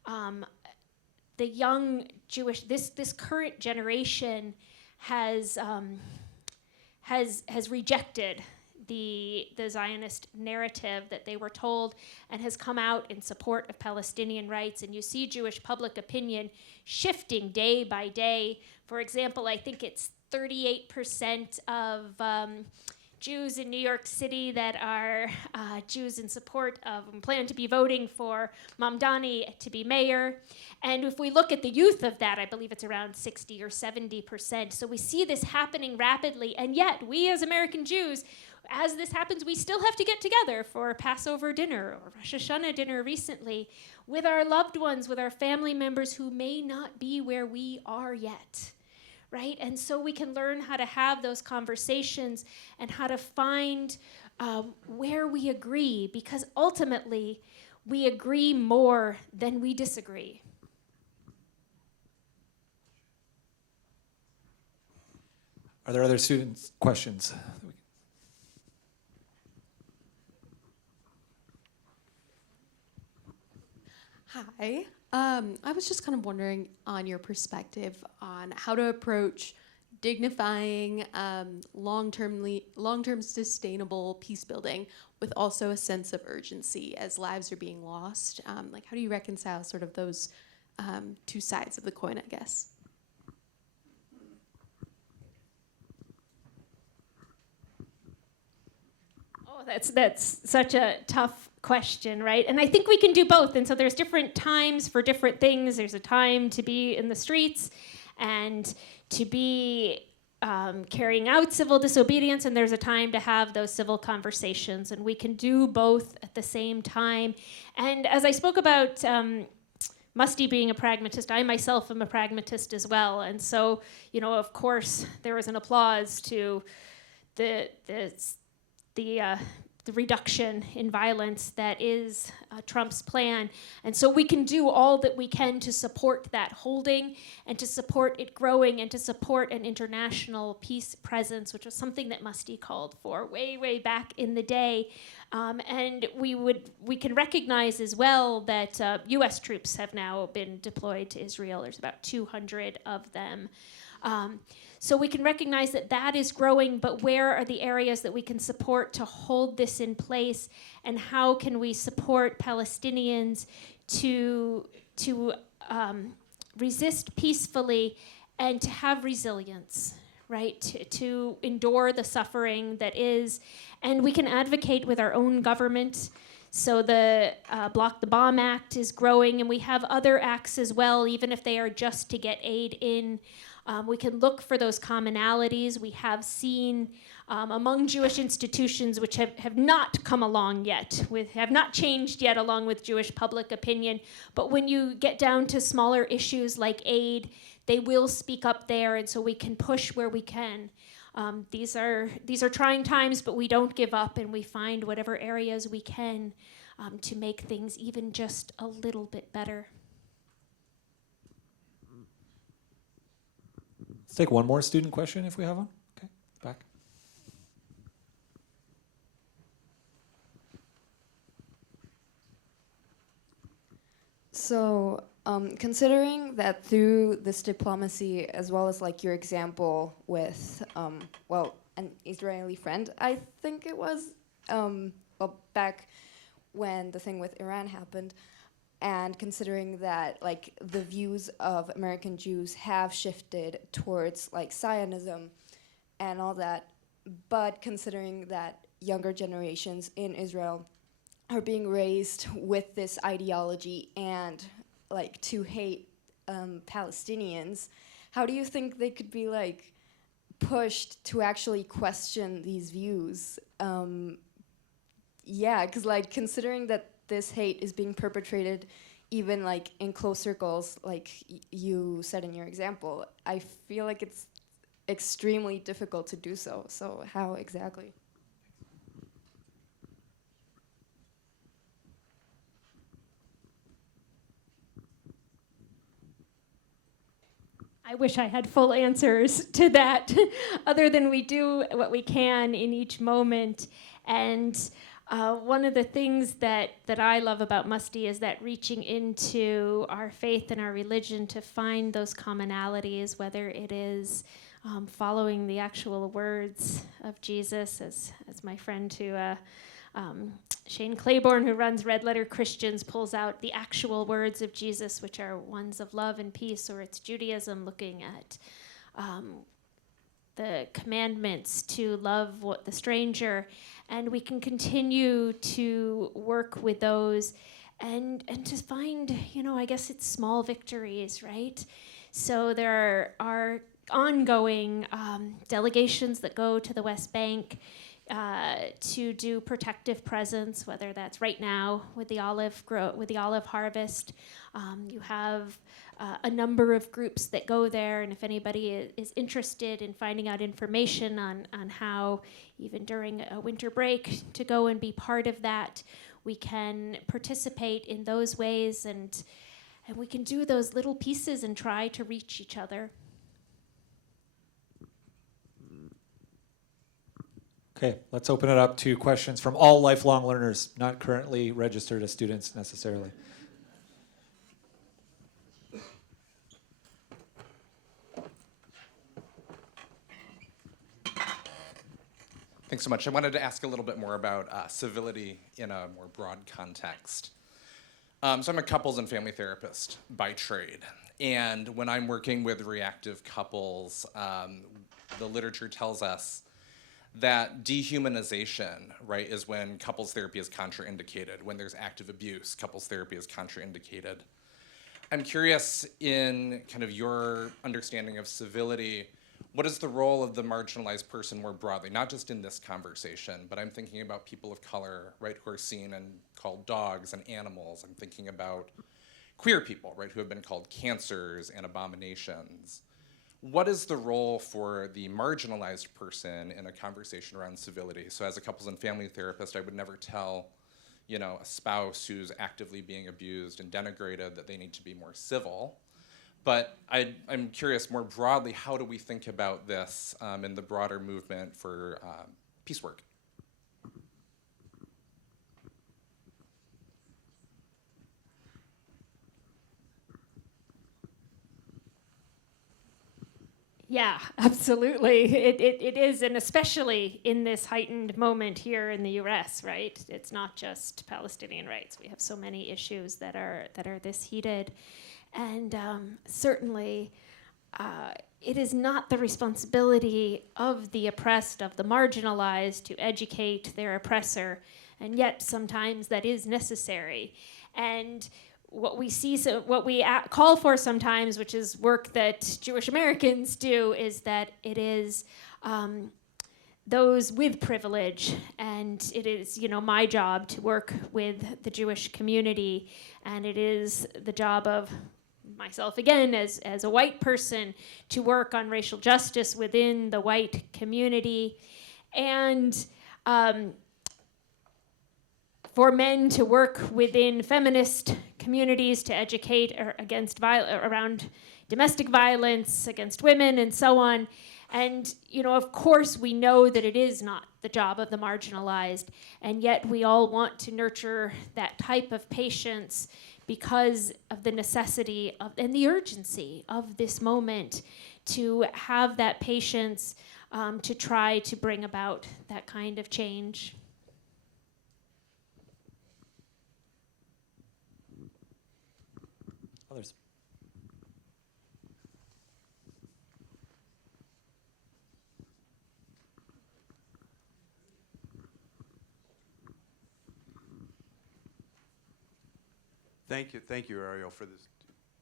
The young Jewish, this current generation has rejected the Zionist narrative that they were told, and has come out in support of Palestinian rights. And you see Jewish public opinion shifting day by day. For example, I think it's 38% of Jews in New York City that are Jews in support of and plan to be voting for Mamdani to be mayor. And if we look at the youth of that, I believe it's around 60 or 70%. So we see this happening rapidly. And yet, we as American Jews, as this happens, we still have to get together for Passover dinner or Rosh Hashanah dinner recently with our loved ones, with our family members who may not be where we are yet. Right? And so we can learn how to have those conversations and how to find where we agree, because ultimately we agree more than we disagree. Are there other students' questions? Hi. I was just kind of wondering on your perspective on how to approach dignifying long-term sustainable peace building with also a sense of urgency as lives are being lost. Like, how do you reconcile sort of those two sides of the coin, I guess? Oh, that's such a tough question, right? And I think we can do both. And so there's different times for different things. There's a time to be in the streets and to be carrying out civil disobedience, and there's a time to have those civil conversations. And we can do both at the same time. And as I spoke about Muste being a pragmatist, I myself am a pragmatist as well. And so, of course, there is an applause to the reduction in violence that is Trump's plan. And so we can do all that we can to support that holding and to support it growing and to support an international peace presence, which was something that Muste called for way, way back in the day. And we can recognize as well that US troops have now been deployed to Israel. There's about 200 of them. So we can recognize that that is growing, but where are the areas that we can support to hold this in place, and how can we support Palestinians to resist peacefully and to have resilience, right? To endure the suffering that is, and we can advocate with our own government. So the Block the Bomb Act is growing, and we have other acts as well, even if they are just to get aid in. We can look for those commonalities. We have seen among Jewish institutions which have not come along yet, have not changed yet along with Jewish public opinion. But when you get down to smaller issues like aid, they will speak up there, and so we can push where we can. These are trying times, but we don't give up, and we find whatever areas we can to make things even just a little bit better. Let's take one more student question if we have one. Okay, back. So, considering that through this diplomacy, as well as like your example with, an Israeli friend, I think it was, back when the thing with Iran happened, and considering that like the views of American Jews have shifted towards like Zionism and all that, but considering that younger generations in Israel are being raised with this ideology and like to hate Palestinians, how do you think they could be like pushed to actually question these views? Because like considering that this hate is being perpetrated even like in close circles, like you said in your example, I feel like it's extremely difficult to do so. So how exactly? I wish I had full answers to that, other than we do what we can in each moment. And one of the things that I love about Muste is that reaching into our faith and our religion to find those commonalities, whether it is following the actual words of Jesus, as my friend Shane Claiborne, who runs Red Letter Christians, pulls out the actual words of Jesus, which are ones of love and peace, or it's Judaism looking at the commandments to love the stranger, and we can continue to work with those and to find, I guess it's small victories, right? So there are ongoing delegations that go to the West Bank to do protective presence, whether that's right now with the olive harvest. You have a number of groups that go there, and if anybody is interested in finding out information on how, even during a winter break, to go and be part of that, we can participate in those ways, and we can do those little pieces and try to reach each other. Okay, let's open it up to questions from all lifelong learners, not currently registered as students necessarily. Thanks so much. I wanted to ask a little bit more about civility in a more broad context. So I'm a couples and family therapist by trade. And when I'm working with reactive couples, the literature tells us that dehumanization, right, is when couples therapy is contraindicated. When there's active abuse, couples therapy is contraindicated. I'm curious, in kind of your understanding of civility, what is the role of the marginalized person more broadly, not just in this conversation, but I'm thinking about people of color, right, who are seen and called dogs and animals. I'm thinking about queer people, right, who have been called cancers and abominations. what is the role for the marginalized person in a conversation around civility? So as a couples and family therapist, I would never tell, you know, a spouse who's actively being abused and denigrated that they need to be more civil. But I'm curious more broadly, how do we think about this in the broader movement for peace work? Yeah, absolutely. It is, and especially in this heightened moment here in the U.S., right? It's not just Palestinian rights. We have so many issues that are this heated. And certainly, it is not the responsibility of the oppressed, of the marginalized, to educate their oppressor, and yet sometimes that is necessary. And what we see, so what we call for sometimes, which is work that Jewish Americans do, is that it is those with privilege, and it is, you know, my job to work with the Jewish community, and it is the job of myself again as a white person to work on racial justice within the white community, and for men to work within feminist communities to educate against around domestic violence against women and so on. And, you know, of course we know that it is not the job of the marginalized, and yet we all want to nurture that type of patience because of the necessity of, and the urgency of this moment to have that patience to try to bring about that kind of change. Others. Thank you, Ariel, for this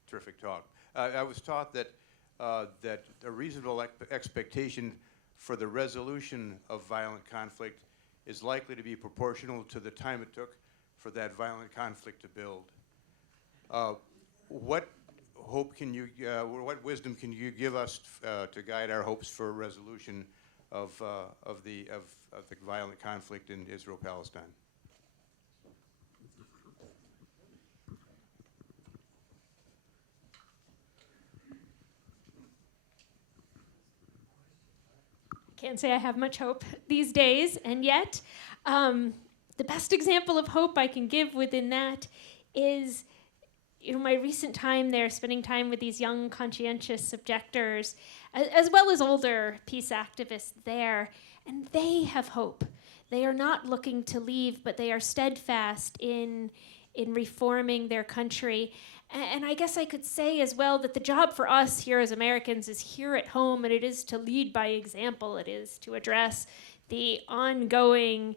terrific talk. I was taught that that a reasonable expectation for the resolution of violent conflict is likely to be proportional to the time it took for that violent conflict to build. What hope can you, what wisdom can you give us to guide our hopes for a resolution of the violent conflict in Israel-Palestine? Can't say I have much hope these days, and yet the best example of hope I can give within that is, you know, my recent time there, spending time with these young conscientious objectors, as well as older peace activists there, and they have hope. They are not looking to leave, but they are steadfast in reforming their country. And I guess I could say as well that the job for us here as Americans is here at home, and it is to lead by example. It is to address the ongoing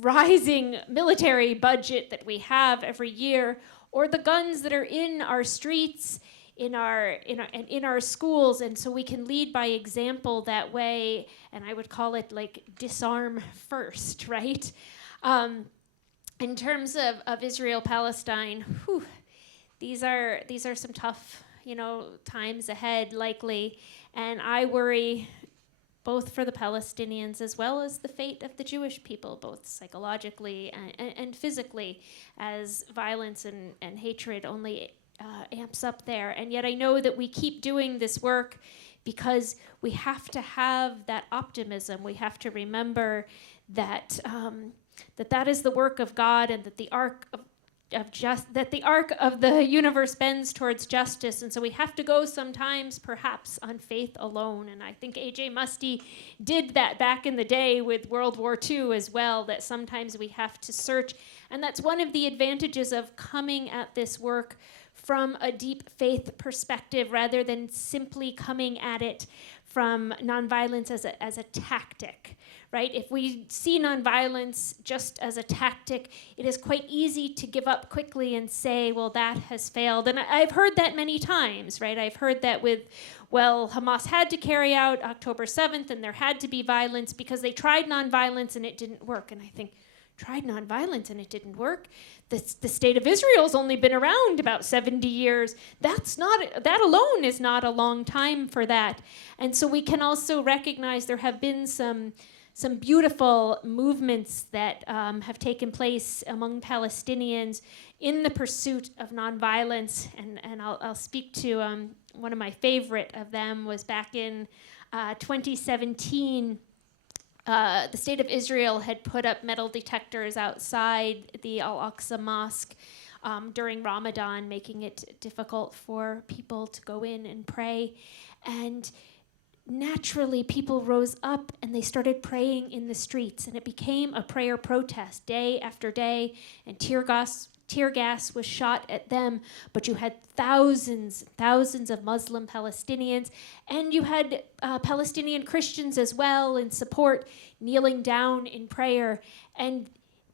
rising military budget that we have every year, or the guns that are in our streets, in our schools, and so we can lead by example that way. And I would call it like disarm first, right? In terms of Israel-Palestine, whew, these are some tough, you know, times ahead, likely, and I worry both for the Palestinians as well as the fate of the Jewish people, both psychologically and physically, as violence and hatred only amps up there. And yet I know that we keep doing this work because we have to have that optimism. We have to remember that that is the work of God, and that the arc of the universe bends towards justice, and so we have to go sometimes perhaps on faith alone. And I think A.J. Muste did that back in the day with World War II as well, that sometimes we have to search, and that's one of the advantages of coming at this work from a deep faith perspective rather than simply coming at it from nonviolence as a tactic, right? If we see nonviolence just as a tactic, it is quite easy to give up quickly and say, well, that has failed. And I've heard that many times, right? I've heard that with, well, Hamas had to carry out October 7th and there had to be violence because they tried nonviolence and it didn't work. And I think, tried nonviolence and it didn't work. The state of Israel's only been around about 70 years. That alone is not a long time for that. And so we can also recognize there have been some beautiful movements that have taken place among Palestinians in the pursuit of nonviolence. And I'll speak to one of my favorite of them was back in 2017. The state of Israel had put up metal detectors outside the Al-Aqsa Mosque during Ramadan, making it difficult for people to go in and pray. And naturally, people rose up and they started praying in the streets, and it became a prayer protest day after day, and tear gas was shot at them, but you had thousands of Muslim Palestinians, and you had Palestinian Christians as well in support, kneeling down in prayer, and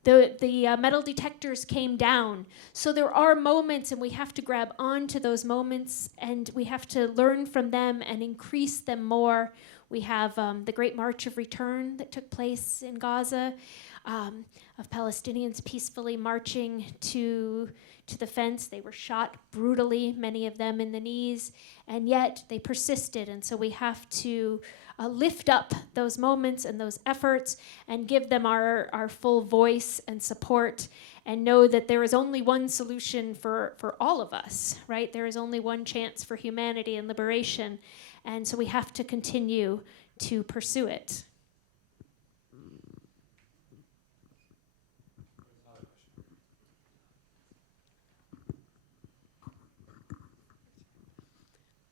the metal detectors came down. So there are moments, and we have to grab onto those moments, and we have to learn from them and increase them more. We have the Great March of Return that took place in Gaza, of Palestinians peacefully marching to the fence. They were shot brutally, many of them in the knees, and yet they persisted. And so we have to lift up those moments and those efforts and give them our full voice and support, and know that there is only one solution for all of us, right? There is only one chance for humanity and liberation. And so we have to continue to pursue it.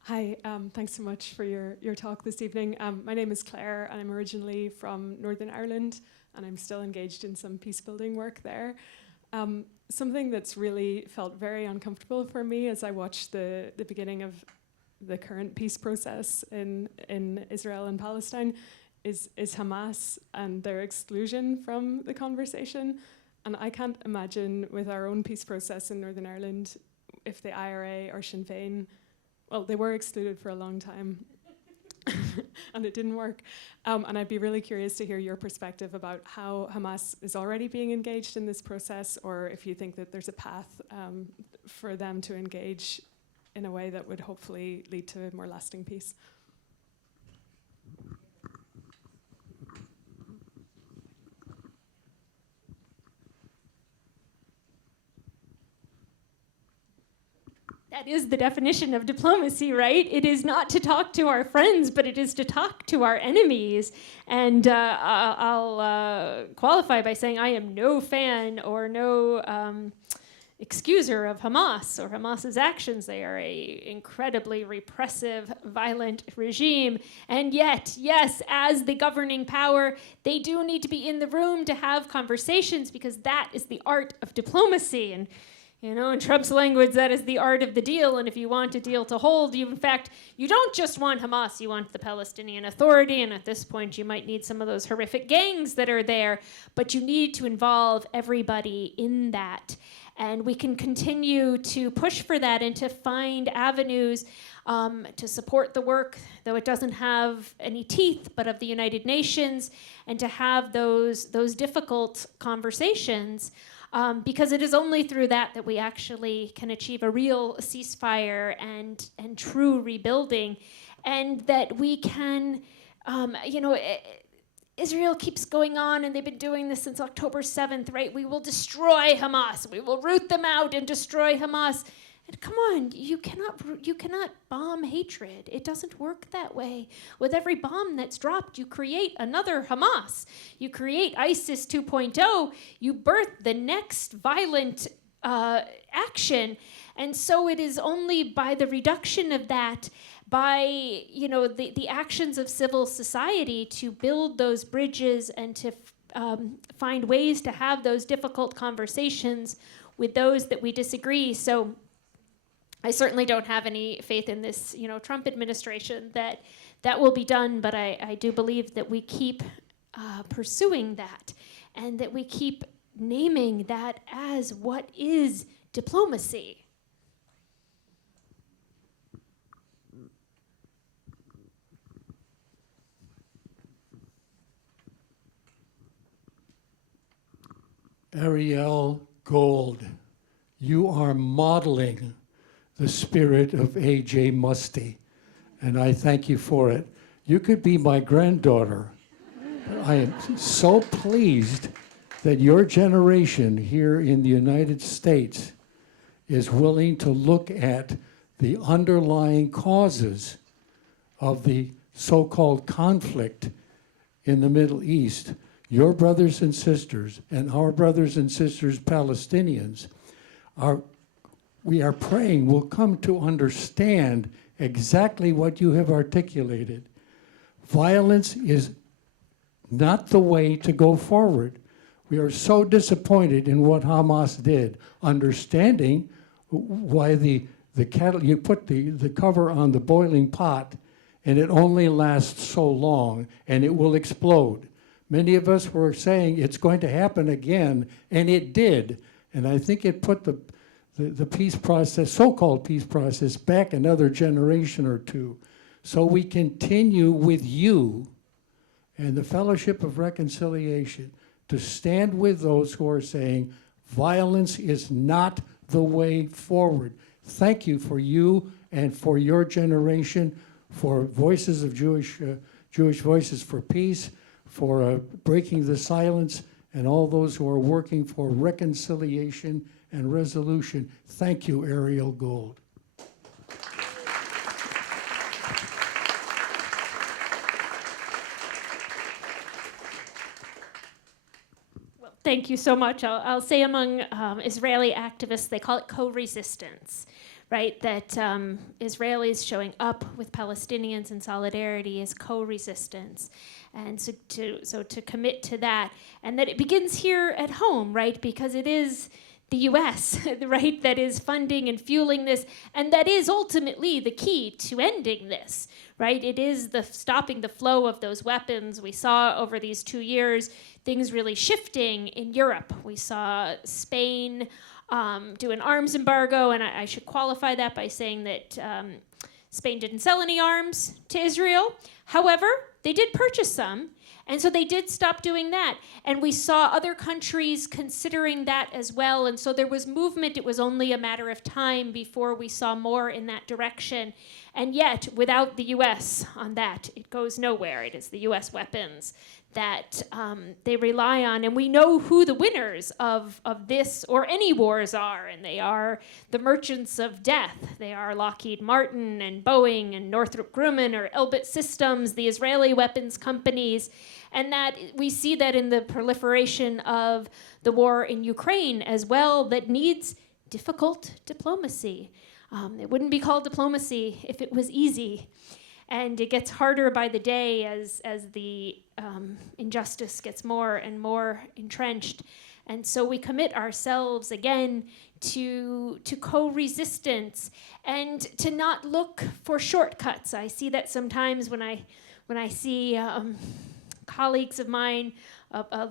Hi, thanks so much for your talk this evening. My name is Claire, and I'm originally from Northern Ireland, and I'm still engaged in some peace building work there. Something that's really felt very uncomfortable for me as I watched the beginning of the current peace process in Israel and Palestine is Hamas and their exclusion from the conversation. And I can't imagine with our own peace process in Northern Ireland if the IRA or Sinn Féin, well, they were excluded for a long time, and it didn't work. And I'd be really curious to hear your perspective about how Hamas is already being engaged in this process, or if you think that there's a path for them to engage in a way that would hopefully lead to more lasting peace. That is the definition of diplomacy, right? It is not to talk to our friends, but it is to talk to our enemies. And I'll qualify by saying I am no fan or no excuser of Hamas or Hamas's actions. They are an incredibly repressive, violent regime. And yet, yes, as the governing power, they do need to be in the room to have conversations, because that is the art of diplomacy. And you know, in Trump's language, that is the art of the deal. And if you want a deal to hold, you don't just want Hamas, you want the Palestinian Authority. And at this point, you might need some of those horrific gangs that are there. But you need to involve everybody in that. And we can continue to push for that and to find avenues to support the work, though it doesn't have any teeth, but of the United Nations, and to have those difficult conversations. Because it is only through that we actually can achieve a real ceasefire and true rebuilding, and that we can, Israel keeps going on, and they've been doing this since October 7th, right? We will destroy Hamas. We will root them out and destroy Hamas. And come on, you cannot bomb hatred. It doesn't work that way. With every bomb that's dropped, you create another Hamas. You create ISIS 2.0. You birth the next violent action. And so it is only by the reduction of that, by the actions of civil society to build those bridges and to find ways to have those difficult conversations with those that we disagree. So I certainly don't have any faith in this, Trump administration that will be done, but I do believe that we keep pursuing that, and that we keep naming that as what is diplomacy. Ariel Gold, you are modeling the spirit of A.J. Muste, and I thank you for it. You could be my granddaughter. I am so pleased that your generation here in the United States is willing to look at the underlying causes of the so-called conflict in the Middle East. Your brothers and sisters and our brothers and sisters Palestinians we are praying will come to understand exactly what you have articulated. Violence is not the way to go forward. We are so disappointed in what Hamas did, understanding why the kettle, you put the cover on the boiling pot and it only lasts so long and it will explode. Many of us were saying it's going to happen again, and it did. And I think it put the peace process, so-called peace process, back another generation or two. So we continue with you and the Fellowship of Reconciliation to stand with those who are saying violence is not the way forward. Thank you for you and for your generation, for Voices of Jewish Voices for Peace, for breaking the silence, and all those who are working for reconciliation and resolution. Thank you, Ariel Gold. Thank you so much. I'll say among Israeli activists, they call it co-resistance, right? That Israelis showing up with Palestinians in solidarity is co-resistance. And so to commit to that, and that it begins here at home, right? Because it is the US, right, that is funding and fueling this, and that is ultimately the key to ending this, right? It is the stopping the flow of those weapons. We saw over these 2 years things really shifting in Europe. We saw Spain do an arms embargo, and I should qualify that by saying that Spain didn't sell any arms to Israel. However, they did purchase some, and so they did stop doing that. And we saw other countries considering that as well. And so there was movement. It was only a matter of time before we saw more in that direction. And yet, without the US on that, it goes nowhere. It is the US weapons that they rely on. And we know who the winners of this or any wars are. And they are the merchants of death. They are Lockheed Martin and Boeing and Northrop Grumman or Elbit Systems, the Israeli weapons companies. And that we see that in the proliferation of the war in Ukraine as well, that needs difficult diplomacy. It wouldn't be called diplomacy if it was easy. And it gets harder by the day as the injustice gets more and more entrenched. And so we commit ourselves again to co-resistance and to not look for shortcuts. I see that sometimes when I see colleagues of mine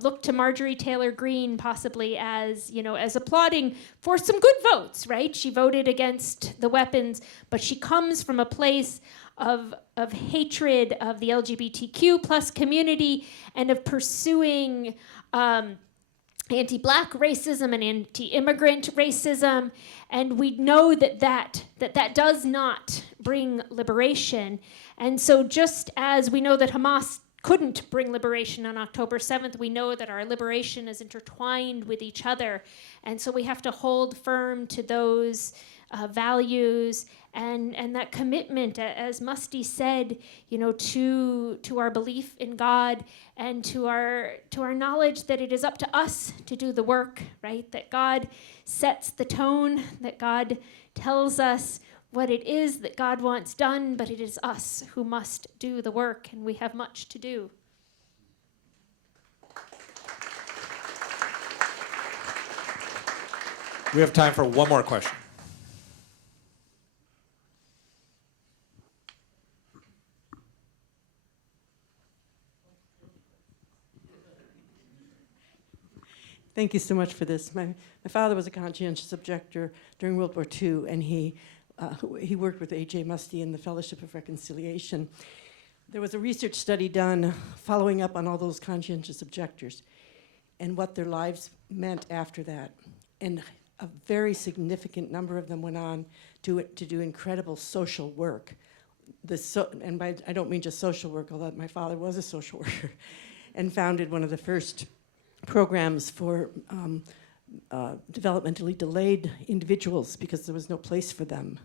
look to Marjorie Taylor Greene possibly as applauding for some good votes, right? She voted against the weapons, but she comes from a place of hatred of the LGBTQ plus community and of pursuing anti-Black racism and anti-immigrant racism, and we know that does not bring liberation. And so just as we know that Hamas couldn't bring liberation on October 7th, we know that our liberation is intertwined with each other. And so we have to hold firm to those values and that commitment, as Muste said, to our belief in God and to our knowledge that it is up to us to do the work, right? That God sets the tone, that God tells us what it is that God wants done, but it is us who must do the work, and we have much to do. We have time for one more question. Thank you so much for this. My father was a conscientious objector during World War II, and he worked with A.J. Muste in the Fellowship of Reconciliation. There was a research study done following up on all those conscientious objectors. and what their lives meant after that. And a very significant number of them went on to do incredible social work. I don't mean just social work, although my father was a social worker, and founded one of the first programs for developmentally delayed individuals because there was no place for them.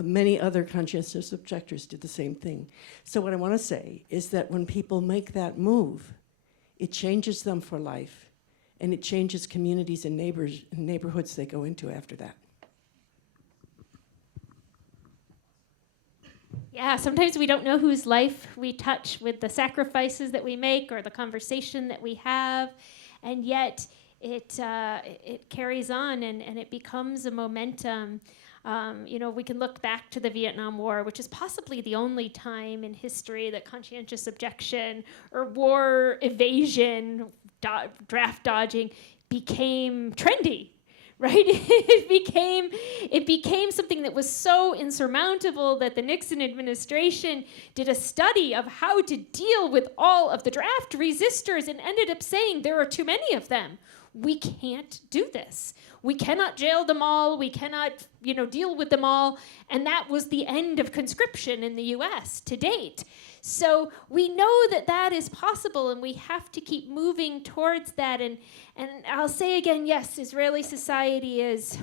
Many other conscientious objectors did the same thing. So what I want to say is that when people make that move, it changes them for life, and it changes communities and neighborhoods they go into after that. Yeah, sometimes we don't know whose life we touch with the sacrifices that we make or the conversation that we have, and yet it carries on and it becomes a momentum. We can look back to the Vietnam War, which is possibly the only time in history that conscientious objection or war evasion, draft dodging became trendy. Right? It became something that was so insurmountable that the Nixon administration did a study of how to deal with all of the draft resistors and ended up saying there are too many of them. We can't do this. We cannot jail them all. We cannot, deal with them all. And that was the end of conscription in the US to date. So we know that that is possible, and we have to keep moving towards that. And I'll say again, yes, Israeli society is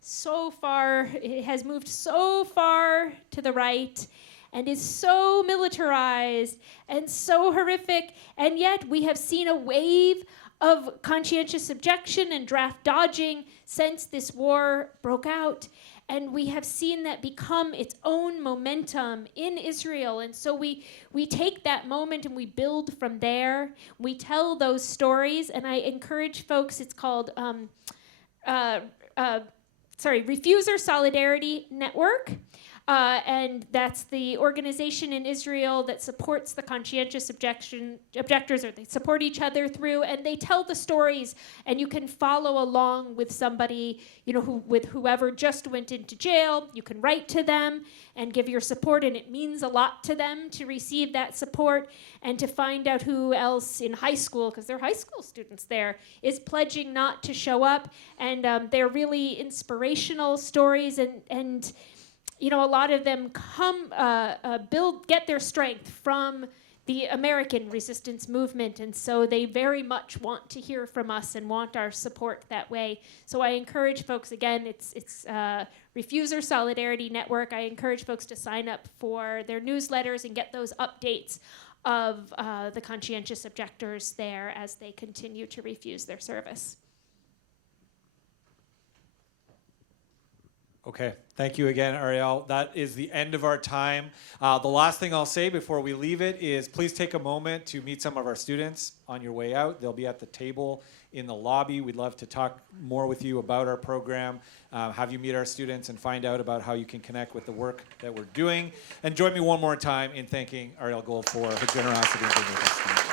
so far, it has moved so far to the right and is so militarized and so horrific. And yet we have seen a wave of conscientious objection and draft dodging since this war broke out. And we have seen that become its own momentum in Israel. And so we take that moment and we build from there. We tell those stories. And I encourage folks, it's called Refuser Solidarity Network. And that's the organization in Israel that supports the conscientious objectors, or they support each other through, and they tell the stories, and you can follow along with somebody, with whoever just went into jail. You can write to them and give your support, and it means a lot to them to receive that support and to find out who else in high school, because they're high school students there, is pledging not to show up. And they're really inspirational stories, and a lot of them get their strength from the American resistance movement, and so they very much want to hear from us and want our support that way. So I encourage folks, again, it's Refuser Solidarity Network. I encourage folks to sign up for their newsletters and get those updates of the conscientious objectors there as they continue to refuse their service. Okay, thank you again, Ariel. That is the end of our time. The last thing I'll say before we leave it is please take a moment to meet some of our students on your way out. They'll be at the table in the lobby. We'd love to talk more with you about our program, have you meet our students and find out about how you can connect with the work that we're doing. And join me one more time in thanking Ariel Gold for her generosity in being with us tonight.